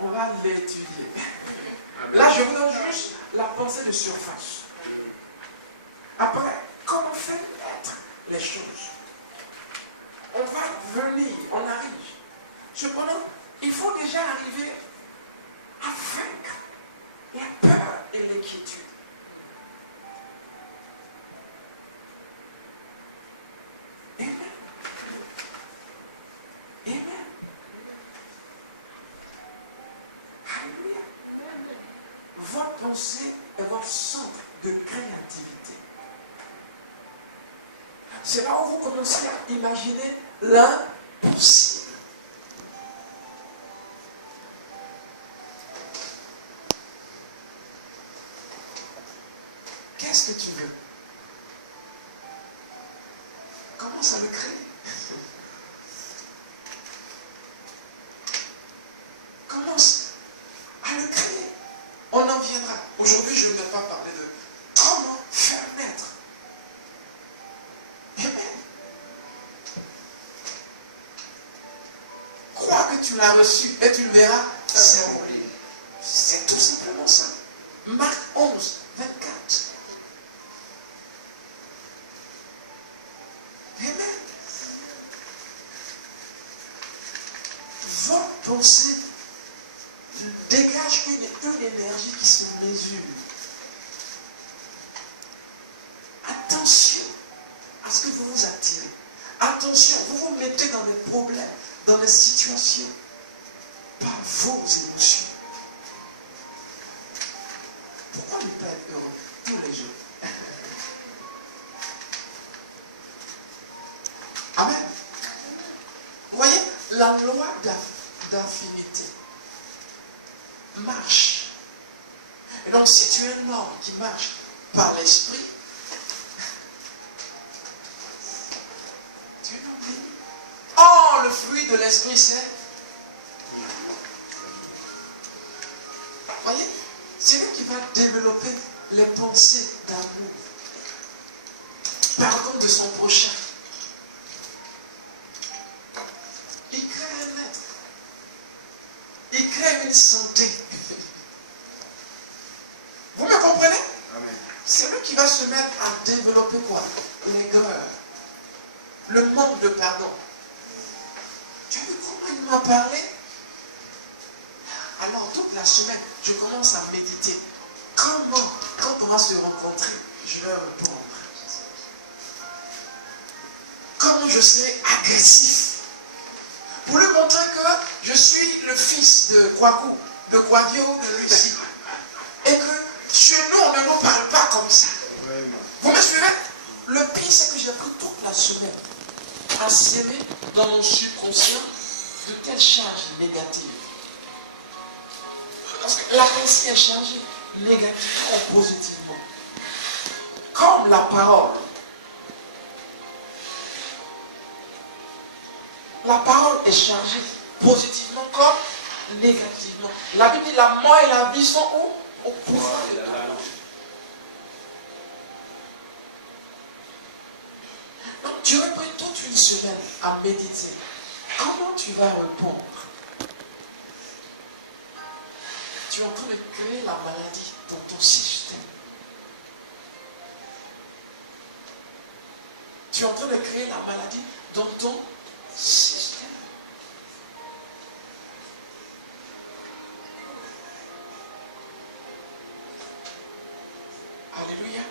On va l'étudier. Là, je vous donne juste la pensée de surface. Après, comment faire naître les choses? On va venir, on arrive. Cependant, il faut déjà arriver à vaincre la peur et l'inquiétude. Amen. Amen. Alléluia. Votre pensée est votre centre de créativité. C'est là où vous commencez à imaginer l'impossible. Qu'est-ce que tu veux? Commence à le créer. Commence à le créer. On en viendra. Aujourd'hui, je ne vais pas parler de comment faire naître. Amen. Crois que tu l'as reçu et tu le verras. C'est tout simplement ça. Marc 11, 24. Amen. Votre pensée dégage une énergie qui se mesure. Attention, vous vous mettez dans des problèmes, dans des situations par vos émotions. Pourquoi ne pas être heureux tous les jours? Amen. Vous voyez, la loi d'affinité marche. Et donc, si tu es un homme qui marche par l'esprit, tu es un homme béni. Oh, le fruit de l'esprit, c'est... Voyez, c'est lui qui va développer les pensées d'amour. Pardon de son prochain. Il crée un être. Il crée une santé. Vous me comprenez? Amen. C'est lui qui va se mettre à développer quoi? L'aigreur. Le manque de pardon. Tu as vu comment il m'a parlé? Alors toute la semaine, je commence à méditer. Comment, quand on va se rencontrer, je vais répondre. Comment je serai agressif pour lui montrer que je suis le fils de Kwaku, de Kwadio, de Lucie. Et que chez nous, on ne nous parle pas comme ça. Vraiment. Vous me suivez? Le pire, c'est que j'ai pris toute la semaine à s'aimer dans mon subconscient de telles charges négatives. Parce que la pensée est chargée négativement ou positivement. Comme la parole. La parole est chargée positivement comme négativement. La Bible dit la mort et la vie sont où? Au pouvoir de la parole. Donc tu aurais pris toute une semaine à méditer. Comment tu vas répondre? Tu es en train de créer la maladie dans ton système. Tu es en train de créer la maladie dans ton système. Alléluia.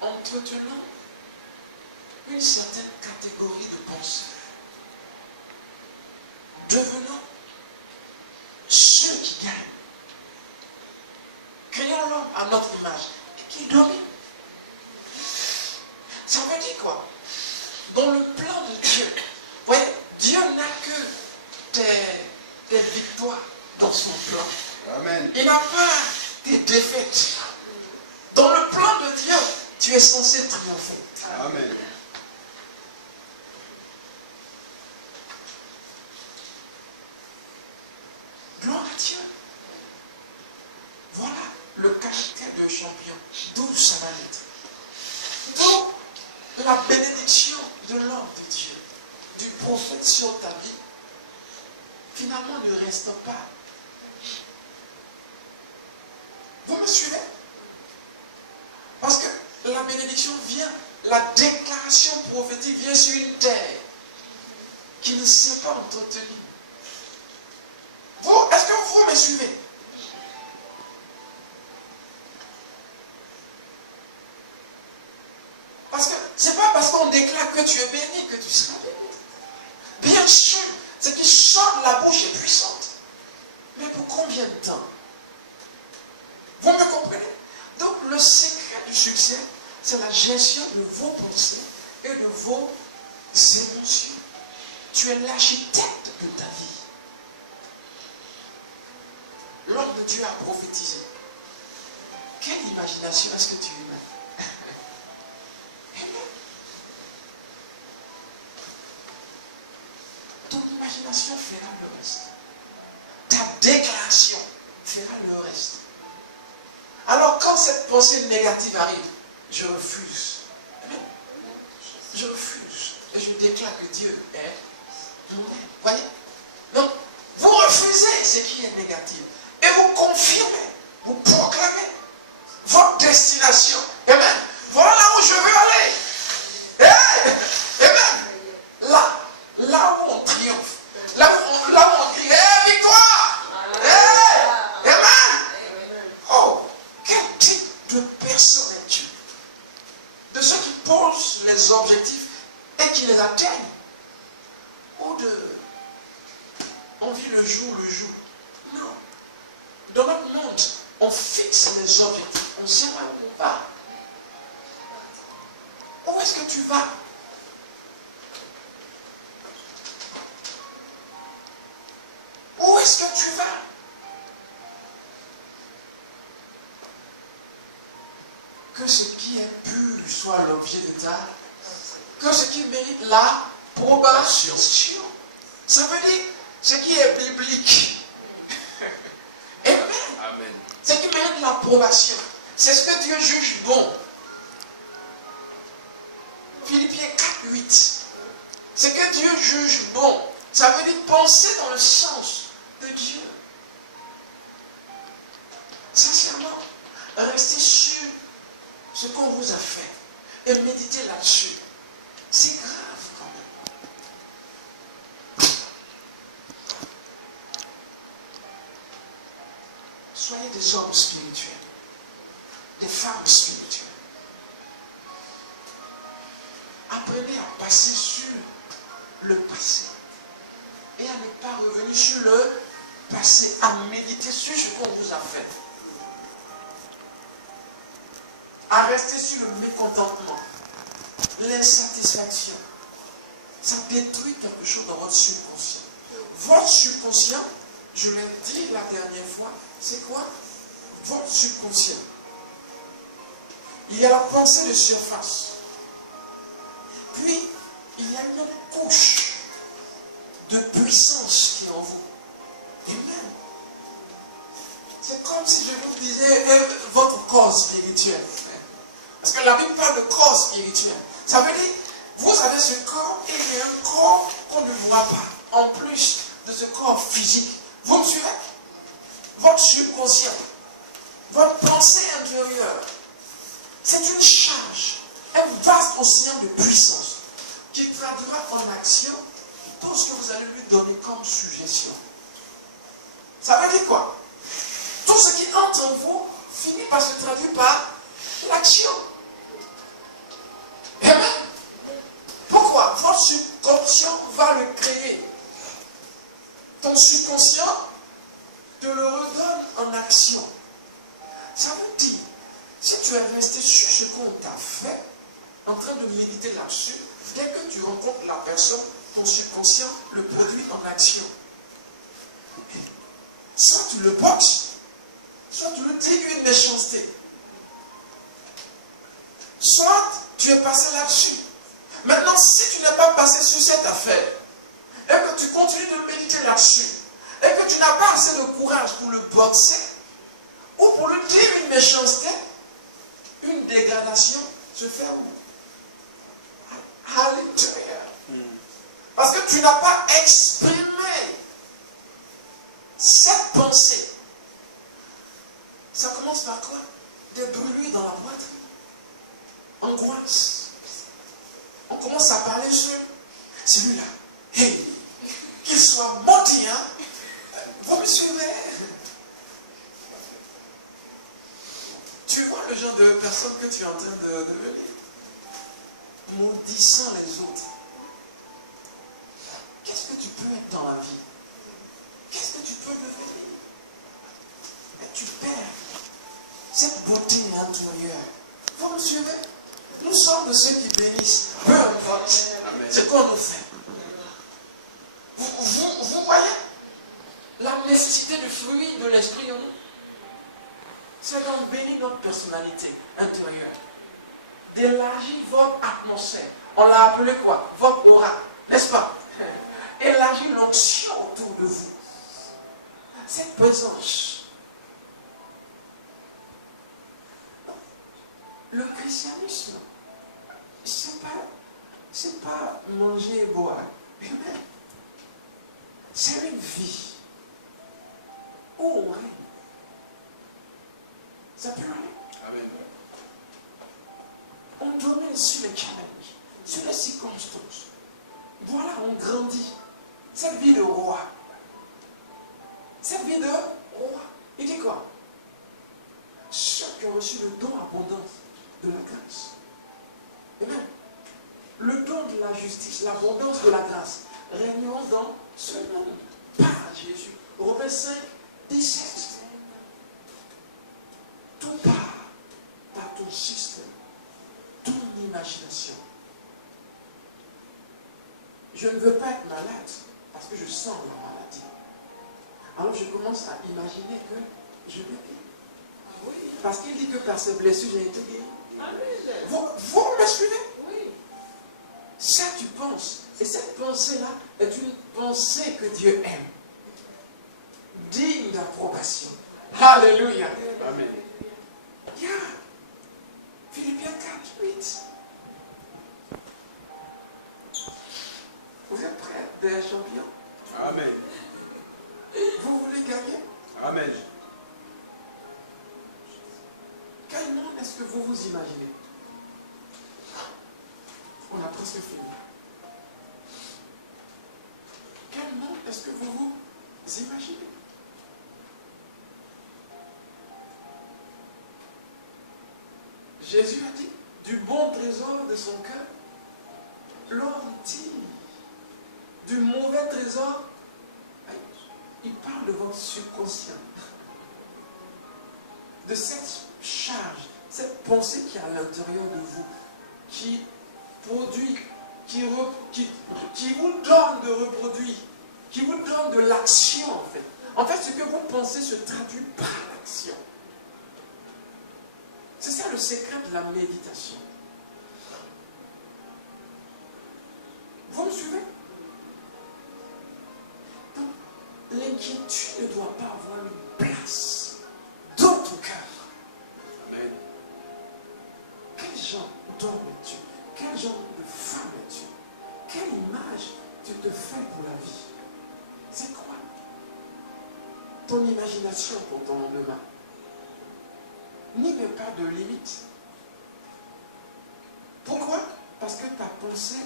Entretenons une certaine catégorie de pensée. Devenons ceux qui gagnent. Créons l'homme à notre image et qui domine. Ça veut dire quoi? Dans le plan de Dieu, vous voyez, Dieu n'a que des victoires dans son plan. Amen. Il n'a pas des défaites. Dans le plan de Dieu, tu es censé triompher. Amen. Gloire à Dieu. Voilà le caractère de champion. D'où ça va être. D'où la bénédiction de l'homme de Dieu, du prophète sur ta vie, finalement ne reste pas. Vous me suivez? Parce que la bénédiction vient, la déclaration prophétique vient sur une terre qui ne s'est pas entretenue. Est-ce que vous me suivez? Parce que ce n'est pas parce qu'on déclare que tu es béni que tu seras béni. Bien sûr, ce qui sort de la bouche est puissante. Mais pour combien de temps? Vous me comprenez? Donc le secret du succès, c'est la gestion de vos pensées et de vos émotions. Tu es l'architecte de ta vie. L'homme de Dieu a prophétisé. Quelle imagination est-ce que tu as? Ton imagination fera le reste. Ta déclaration fera le reste. Alors quand cette pensée négative arrive, je refuse. Je refuse. Et je déclare que Dieu est mon aide. Voyez? Donc, vous refusez ce qui est négatif. Et vous confirmez, vous proclamez votre destination. Amen. Voilà là où je veux aller. Hey! Amen. Là où on triomphe. Là où on crie, hey, victoire! Hey! Amen. Oh, quel type de personne es-tu? De ceux qui pose les objectifs et qui les atteigne. Ou on vit le jour. Non. Dans notre monde, on fixe les objectifs. On sait où on va. Où est-ce que tu vas? Où est-ce que tu vas? Que ce qui est pur soit l'objet de ta... Que ce qui mérite l'approbation. Ça veut dire ce qui est biblique. Amen. Amen. Ce qui mérite l'approbation. C'est ce que Dieu juge bon. Philippiens 4:8. Ce que Dieu juge bon. Ça veut dire penser dans le sens de Dieu. Sincèrement, restez sur ce qu'on vous a fait et méditez là-dessus. C'est grave quand même. Soyez des hommes spirituels, des femmes spirituelles. Apprenez à passer sur le passé et à ne pas revenir sur le passé, à méditer sur ce qu'on vous a fait. À rester sur le mécontentement, l'insatisfaction. Ça détruit quelque chose dans votre subconscient. Votre subconscient, je l'ai dit la dernière fois, c'est quoi? Votre subconscient. Il y a la pensée de surface. Puis, il y a une autre couche de puissance qui est en vous. Amen. C'est comme si je vous disais votre corps spirituel. Parce que la Bible parle de corps spirituel. Ça veut dire, vous avez ce corps et il y a un corps qu'on ne voit pas. En plus de ce corps physique. Vous me suivez? Votre subconscient, votre pensée intérieure, c'est une charge, un vaste océan de puissance qui traduira en action tout ce que vous allez lui donner comme suggestion. Ça veut dire quoi? Tout ce qui entre en vous finit par se traduire par l'action. Amen. Pourquoi? Votre subconscient va le créer. Ton subconscient te le redonne en action. Ça veut dire, si tu es resté sur ce qu'on t'a fait, en train de méditer là-dessus, dès que tu rencontres la personne, ton subconscient le produit en action. Soit tu le boxes, soit tu lui dis une méchanceté. Soit tu es passé là-dessus. Maintenant, si tu n'es pas passé sur cette affaire, et que tu continues de méditer là-dessus, et que tu n'as pas assez de courage pour le boxer, ou pour lui dire une méchanceté, une dégradation se fait où? À l'intérieur. Parce que tu n'as pas exprimé cette pensée. Ça commence par quoi? Des brûlures dans la poitrine. Angoisse. On commence à parler sur celui-là. Hey, qu'il soit maudit, hein? Vous me suivez? Tu vois le genre de personne que tu es en train de devenir? Maudissant les autres. Qu'est-ce que tu peux être dans la vie? Qu'est-ce que tu peux devenir? Et tu perds cette beauté intérieure. Vous me suivez? Nous sommes de ceux qui bénissent. Peu importe ce qu'on nous fait. Vous voyez la nécessité du fruit de l'esprit en nous? C'est donc bénir notre personnalité intérieure. D'élargir votre atmosphère. On l'a appelé quoi? Votre aura. N'est-ce pas? Élargir l'onction autour de vous. Cette présence. Le christianisme, c'est pas manger et boire. C'est une vie où on règne. Ça peut aller. Amen. On domine sur les challenges, sur les circonstances. Voilà, on grandit. Cette vie de roi. Cette vie de roi. Il dit quoi? Ceux qui ont reçu le don abondant de la grâce. Amen. le don de la justice, l'abondance de la grâce régneront dans ce monde par Jésus. Romains 5, 17. Tout part par ton système, ton imagination. Je ne veux pas être malade parce que je sens la maladie. Alors je commence à imaginer que je vais bien. Parce qu'il dit que par ses blessures, j'ai été guéri. Vous me suivez? Oui. Ça, tu penses. Et cette pensée-là est une pensée que Dieu aime. Digne d'approbation. Alléluia. Amen. Yeah. Philippiens 4, 8. Vous êtes prêts, des champions? Amen. Vous voulez gagner? Amen. Quel monde est-ce que vous vous imaginez? On a presque fini. Quel monde est-ce que vous vous imaginez? Jésus a dit, du bon trésor de son cœur, l'homme tire. Du mauvais trésor, il parle de votre subconscient. De cette charge, cette pensée qui est à l'intérieur de vous, qui produit, qui vous donne de reproduire, qui vous donne de l'action en fait. En fait, ce que vous pensez se traduit par l'action. C'est ça le secret de la méditation. Vous me suivez? Donc, l'inquiétude ne doit pas avoir une place dans ton cœur. Amen. Quel genre d'homme es-tu? Quel genre de femme es-tu? Quelle image tu te fais pour la vie? C'est quoi ton imagination pour ton lendemain? N'y mets pas de limite. Pourquoi? Parce que ta pensée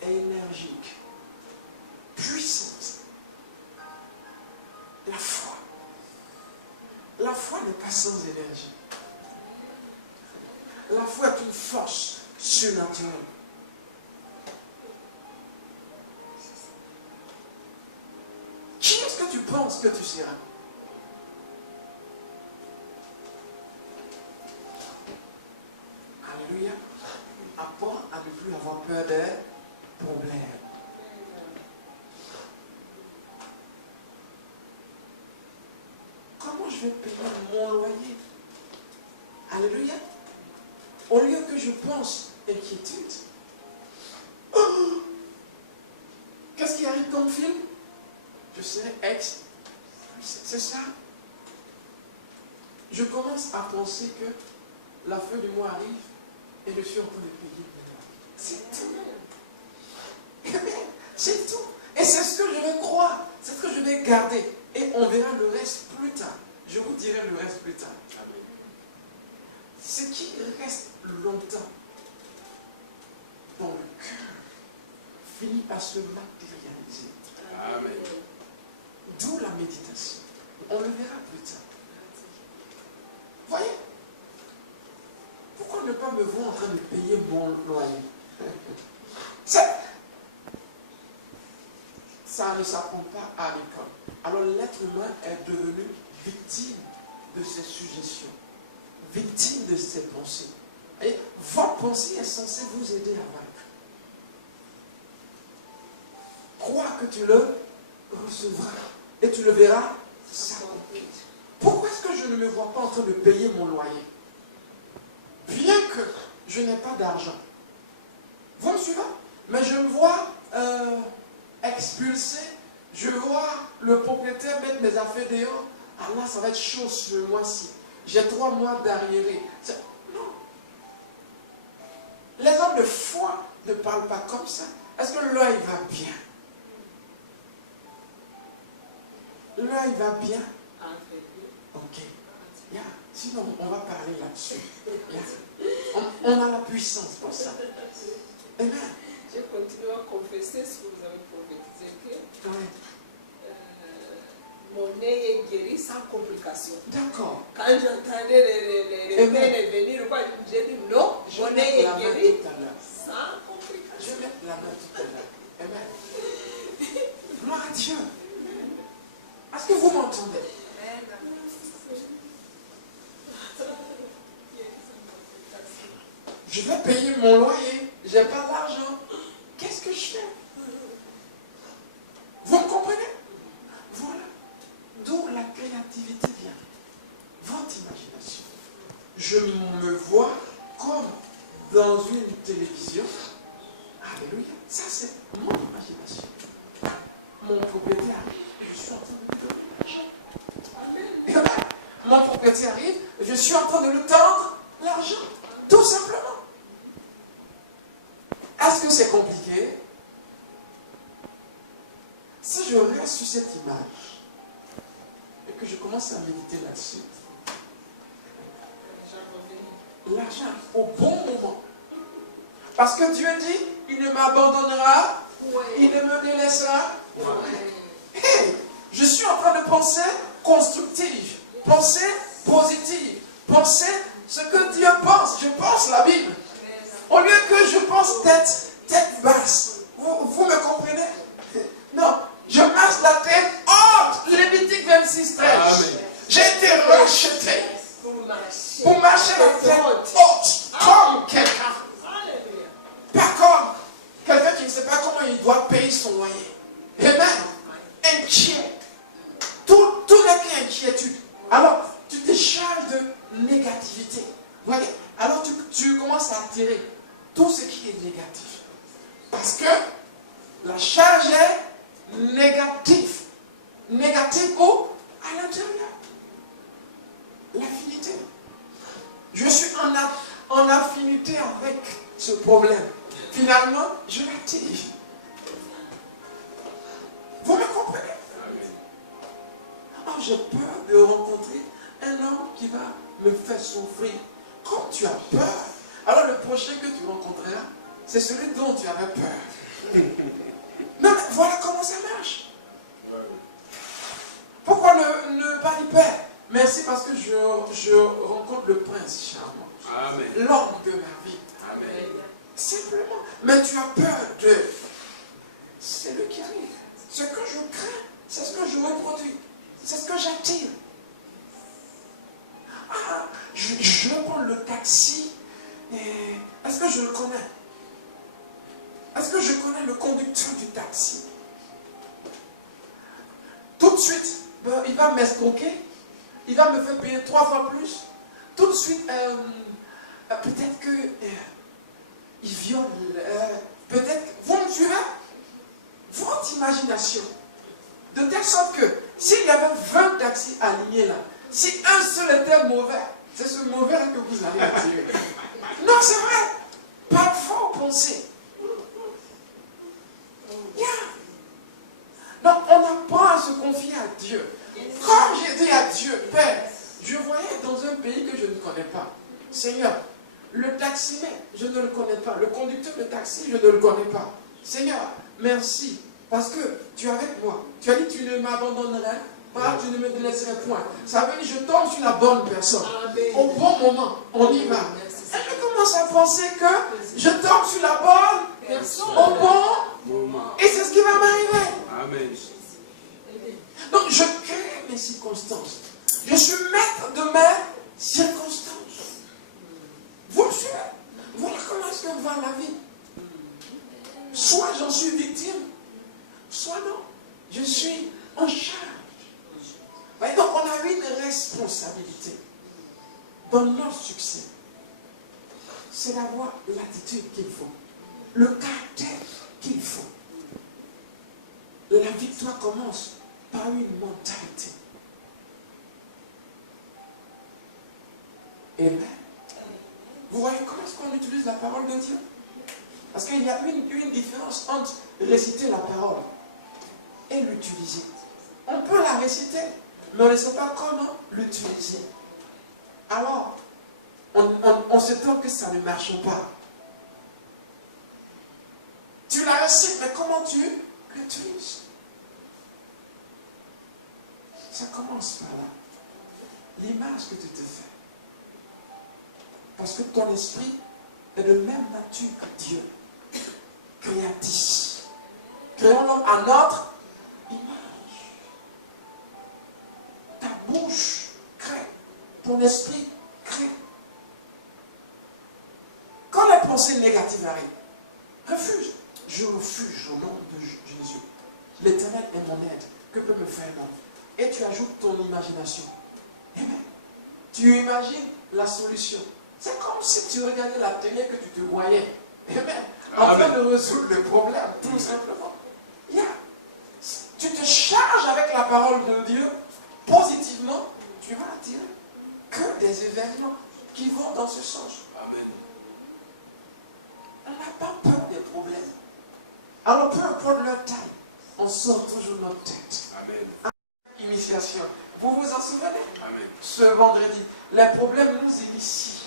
est énergique, puissante. La foi. La foi n'est pas sans énergie. La foi est une force surnaturelle. Qui est-ce que tu penses que tu seras? Alléluia. Apprends à ne plus avoir peur des problèmes. Comment je vais payer mon loyer? Alléluia. Au lieu que je pense inquiétude, oh, qu'est-ce qui arrive comme film? Je serai ex. C'est ça. Je commence à penser que la fin du mois arrive et je suis en train de payer mon loyer. C'est tout. C'est tout. Et c'est ce que je vais croire. C'est ce que je vais garder. Et on verra le reste plus tard. Je vous dirai le reste plus tard. Amen. Ce qui reste longtemps dans le cœur finit par se matérialiser. Amen. D'où la méditation. On le verra plus tard. Voyez? Pourquoi ne pas me voir en train de payer mon loyer? Ça ne s'apprend pas à l'école. Alors l'être humain est devenu victime de ces suggestions, victime de ces pensées. Et votre pensée est censée vous aider à vaincre. Crois que tu le recevras et tu le verras s'accomplir. Pourquoi est-ce que je ne me vois pas en train de payer mon loyer? Bien que je n'ai pas d'argent. Vous me suivez? Mais je me vois expulsé. Je vois le propriétaire mettre mes affaires dehors. Ah là, ça va être chaud ce mois-ci. J'ai 3 mois d'arriéré. Non. Les hommes de foi ne parlent pas comme ça. Est-ce que l'œil va bien? L'œil va bien? Ok. Yeah. Sinon, on va parler là-dessus. Yeah. On a la puissance pour ça. Amen. Je continue à confesser ce que vous avez prophétisé que Ouais. mon nez est guéri sans complication. D'accord. Quand j'entendais les peines venir, j'ai dit non, mon nez est guéri Tout à l'heure. sans complication. n'ai pas l'argent, qu'est-ce que je fais? Vous me comprenez? Voilà d'où la créativité vient. Votre imagination. Je me vois comme dans une télévision. Alléluia. Ça, c'est mon imagination. Mon propriétaire arrive, je suis en train de lui donner l'argent. Amen. Mon propriétaire arrive, je suis en train de lui tendre l'argent. Tout simplement. Est-ce que c'est compliqué? Si je reste sur cette image et que je commence à méditer là-dessus, l'argent au bon moment. Parce que Dieu dit, il ne m'abandonnera, il ne me délaissera. Hey, je suis en train de penser constructive, penser positive, penser ce que Dieu pense. Je pense la Bible. Au lieu que je pense tête basse. Vous me comprenez? Non, je marche la tête haute. Lévitique 26, 13. J'ai été racheté pour marcher la tête haute comme quelqu'un. Pas comme quelqu'un qui ne sait pas comment il doit payer son loyer. Amen. Inquiet. Tout n'est qu'inquiétude. Alors, tu te charges de négativité. Voyez? Alors, tu commences à attirer tout ce qui est négatif. Parce que la charge est négative. Négative où? À l'intérieur. L'affinité. Je suis en affinité avec ce problème. Finalement, je l'attire. Vous me comprenez? Alors, j'ai peur de rencontrer un homme qui va me faire souffrir. Quand tu as peur, alors le prochain que tu rencontreras, c'est celui dont tu avais peur. Non, mais voilà comment ça marche. Pourquoi ne pas dire Père? Merci parce que je rencontre le prince charmant. L'homme de ma vie. Amen. Simplement. Mais tu as peur de... C'est lui qui arrive. Ce que je crains, c'est ce que je reproduis. C'est ce que j'attire. Ah, je prends le taxi. Est-ce que je le connais? Est-ce que je connais le conducteur du taxi? Tout de suite, il va m'escroquer. Il va me faire payer 3 fois plus. Tout de suite, peut-être que il viole. Peut-être. Vous me suivez? Votre imagination. De telle sorte que s'il y avait 20 taxis alignés là, si un seul était mauvais, c'est ce mauvais que vous allez attirer. Non, c'est vrai. Parfois, pensez. Yeah. Donc, on apprend à se confier à Dieu. Comme j'ai dit à Dieu, Père, je voyais dans un pays que je ne connais pas. Seigneur, le taximètre, je ne le connais pas. Le conducteur de taxi, je ne le connais pas. Seigneur, merci. Parce que tu es avec moi. Tu as dit que tu ne m'abandonnerais pas, tu ne me laisserais point. Ça veut dire que je tombe sur la bonne personne. Au bon moment, on y va. Et je commence à penser que je tombe sur la bonne personne au bon moment. Et c'est ce qui va m'arriver. Amen. Donc je crée mes circonstances. Je suis maître de mes circonstances. Vous le suivez? Voilà comment est-ce que va la vie. Soit j'en suis victime, soit non. Je suis en charge. Et donc on a une responsabilité dans notre succès. C'est d'avoir l'attitude qu'il faut, le caractère qu'il faut. La victoire commence par une mentalité. Amen. Vous voyez comment est-ce qu'on utilise la parole de Dieu? Parce qu'il y a une différence entre réciter la parole et l'utiliser. On peut la réciter, mais on ne sait pas comment l'utiliser. Alors, on se trompe que ça ne marche pas. Tu la récites, mais comment tu l'utilises? Ça commence par là. L'image que tu te fais. Parce que ton esprit est de même nature que Dieu. Créatif. Créons l'homme à notre image. Ta bouche crée. Ton esprit crée. Quand les pensées négatives arrivent, Refuse. Je refuse au nom de Jésus. L'Éternel est mon aide. Que peut me faire l'homme? Et tu ajoutes ton imagination. Amen. Tu imagines la solution. C'est comme si tu regardais la télé que tu te voyais. Amen. En train de résoudre le problème, tout simplement. Yeah. Tu te charges avec la parole de Dieu, positivement, tu vas attirer que des événements qui vont dans ce sens. Amen. On n'a pas peur des problèmes. Alors peu importe leur taille, on sort toujours notre tête. Amen. Initiation. Vous vous en souvenez? Amen. Ce vendredi, les problèmes nous initient.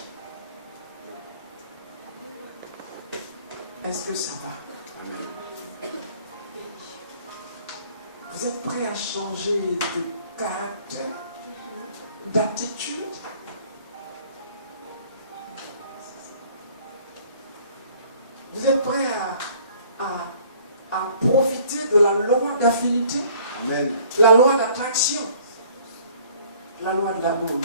Est-ce que ça va? Amen. Vous êtes prêts à changer de caractère, d'attitude? Vous êtes prêts à profiter de la loi d'affinité? Amen. La loi d'attraction? La loi de l'amour?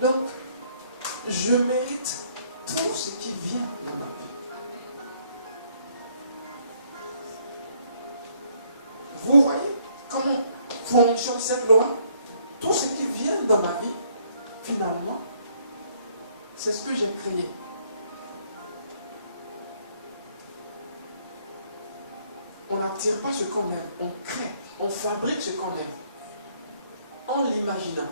Donc, je mérite tout ce qui vient dans ma vie. Vous voyez comment fonctionne cette loi? Tout ce qui vient dans ma vie, finalement, c'est ce que j'ai créé. On n'attire pas ce qu'on aime, on crée, on fabrique ce qu'on aime, en l'imaginant.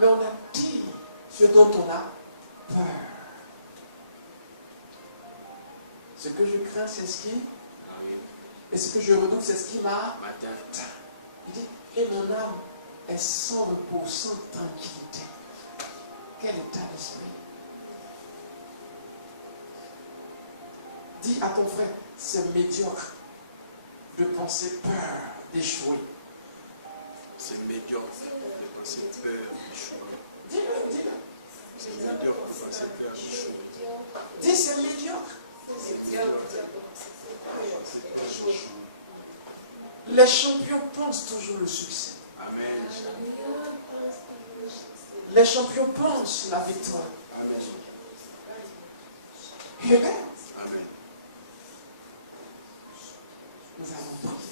Mais on attire ce dont on a peur. Ce que je crains, c'est ce qui... Et ce que je redoute, c'est ce qui m'a... Il dit, et mon âme est sans repos, sans tranquillité. Quel état d'esprit. Dis à ton frère, c'est médiocre de penser peur d'échouer. C'est médiocre de penser peur d'échouer. Dis-le, dis-le. C'est médiocre de penser peur d'échouer. Dis, c'est médiocre. Les champions pensent toujours le succès. Amen. Les champions pensent la victoire. Amen. Amen. Amen. Nous allons prier.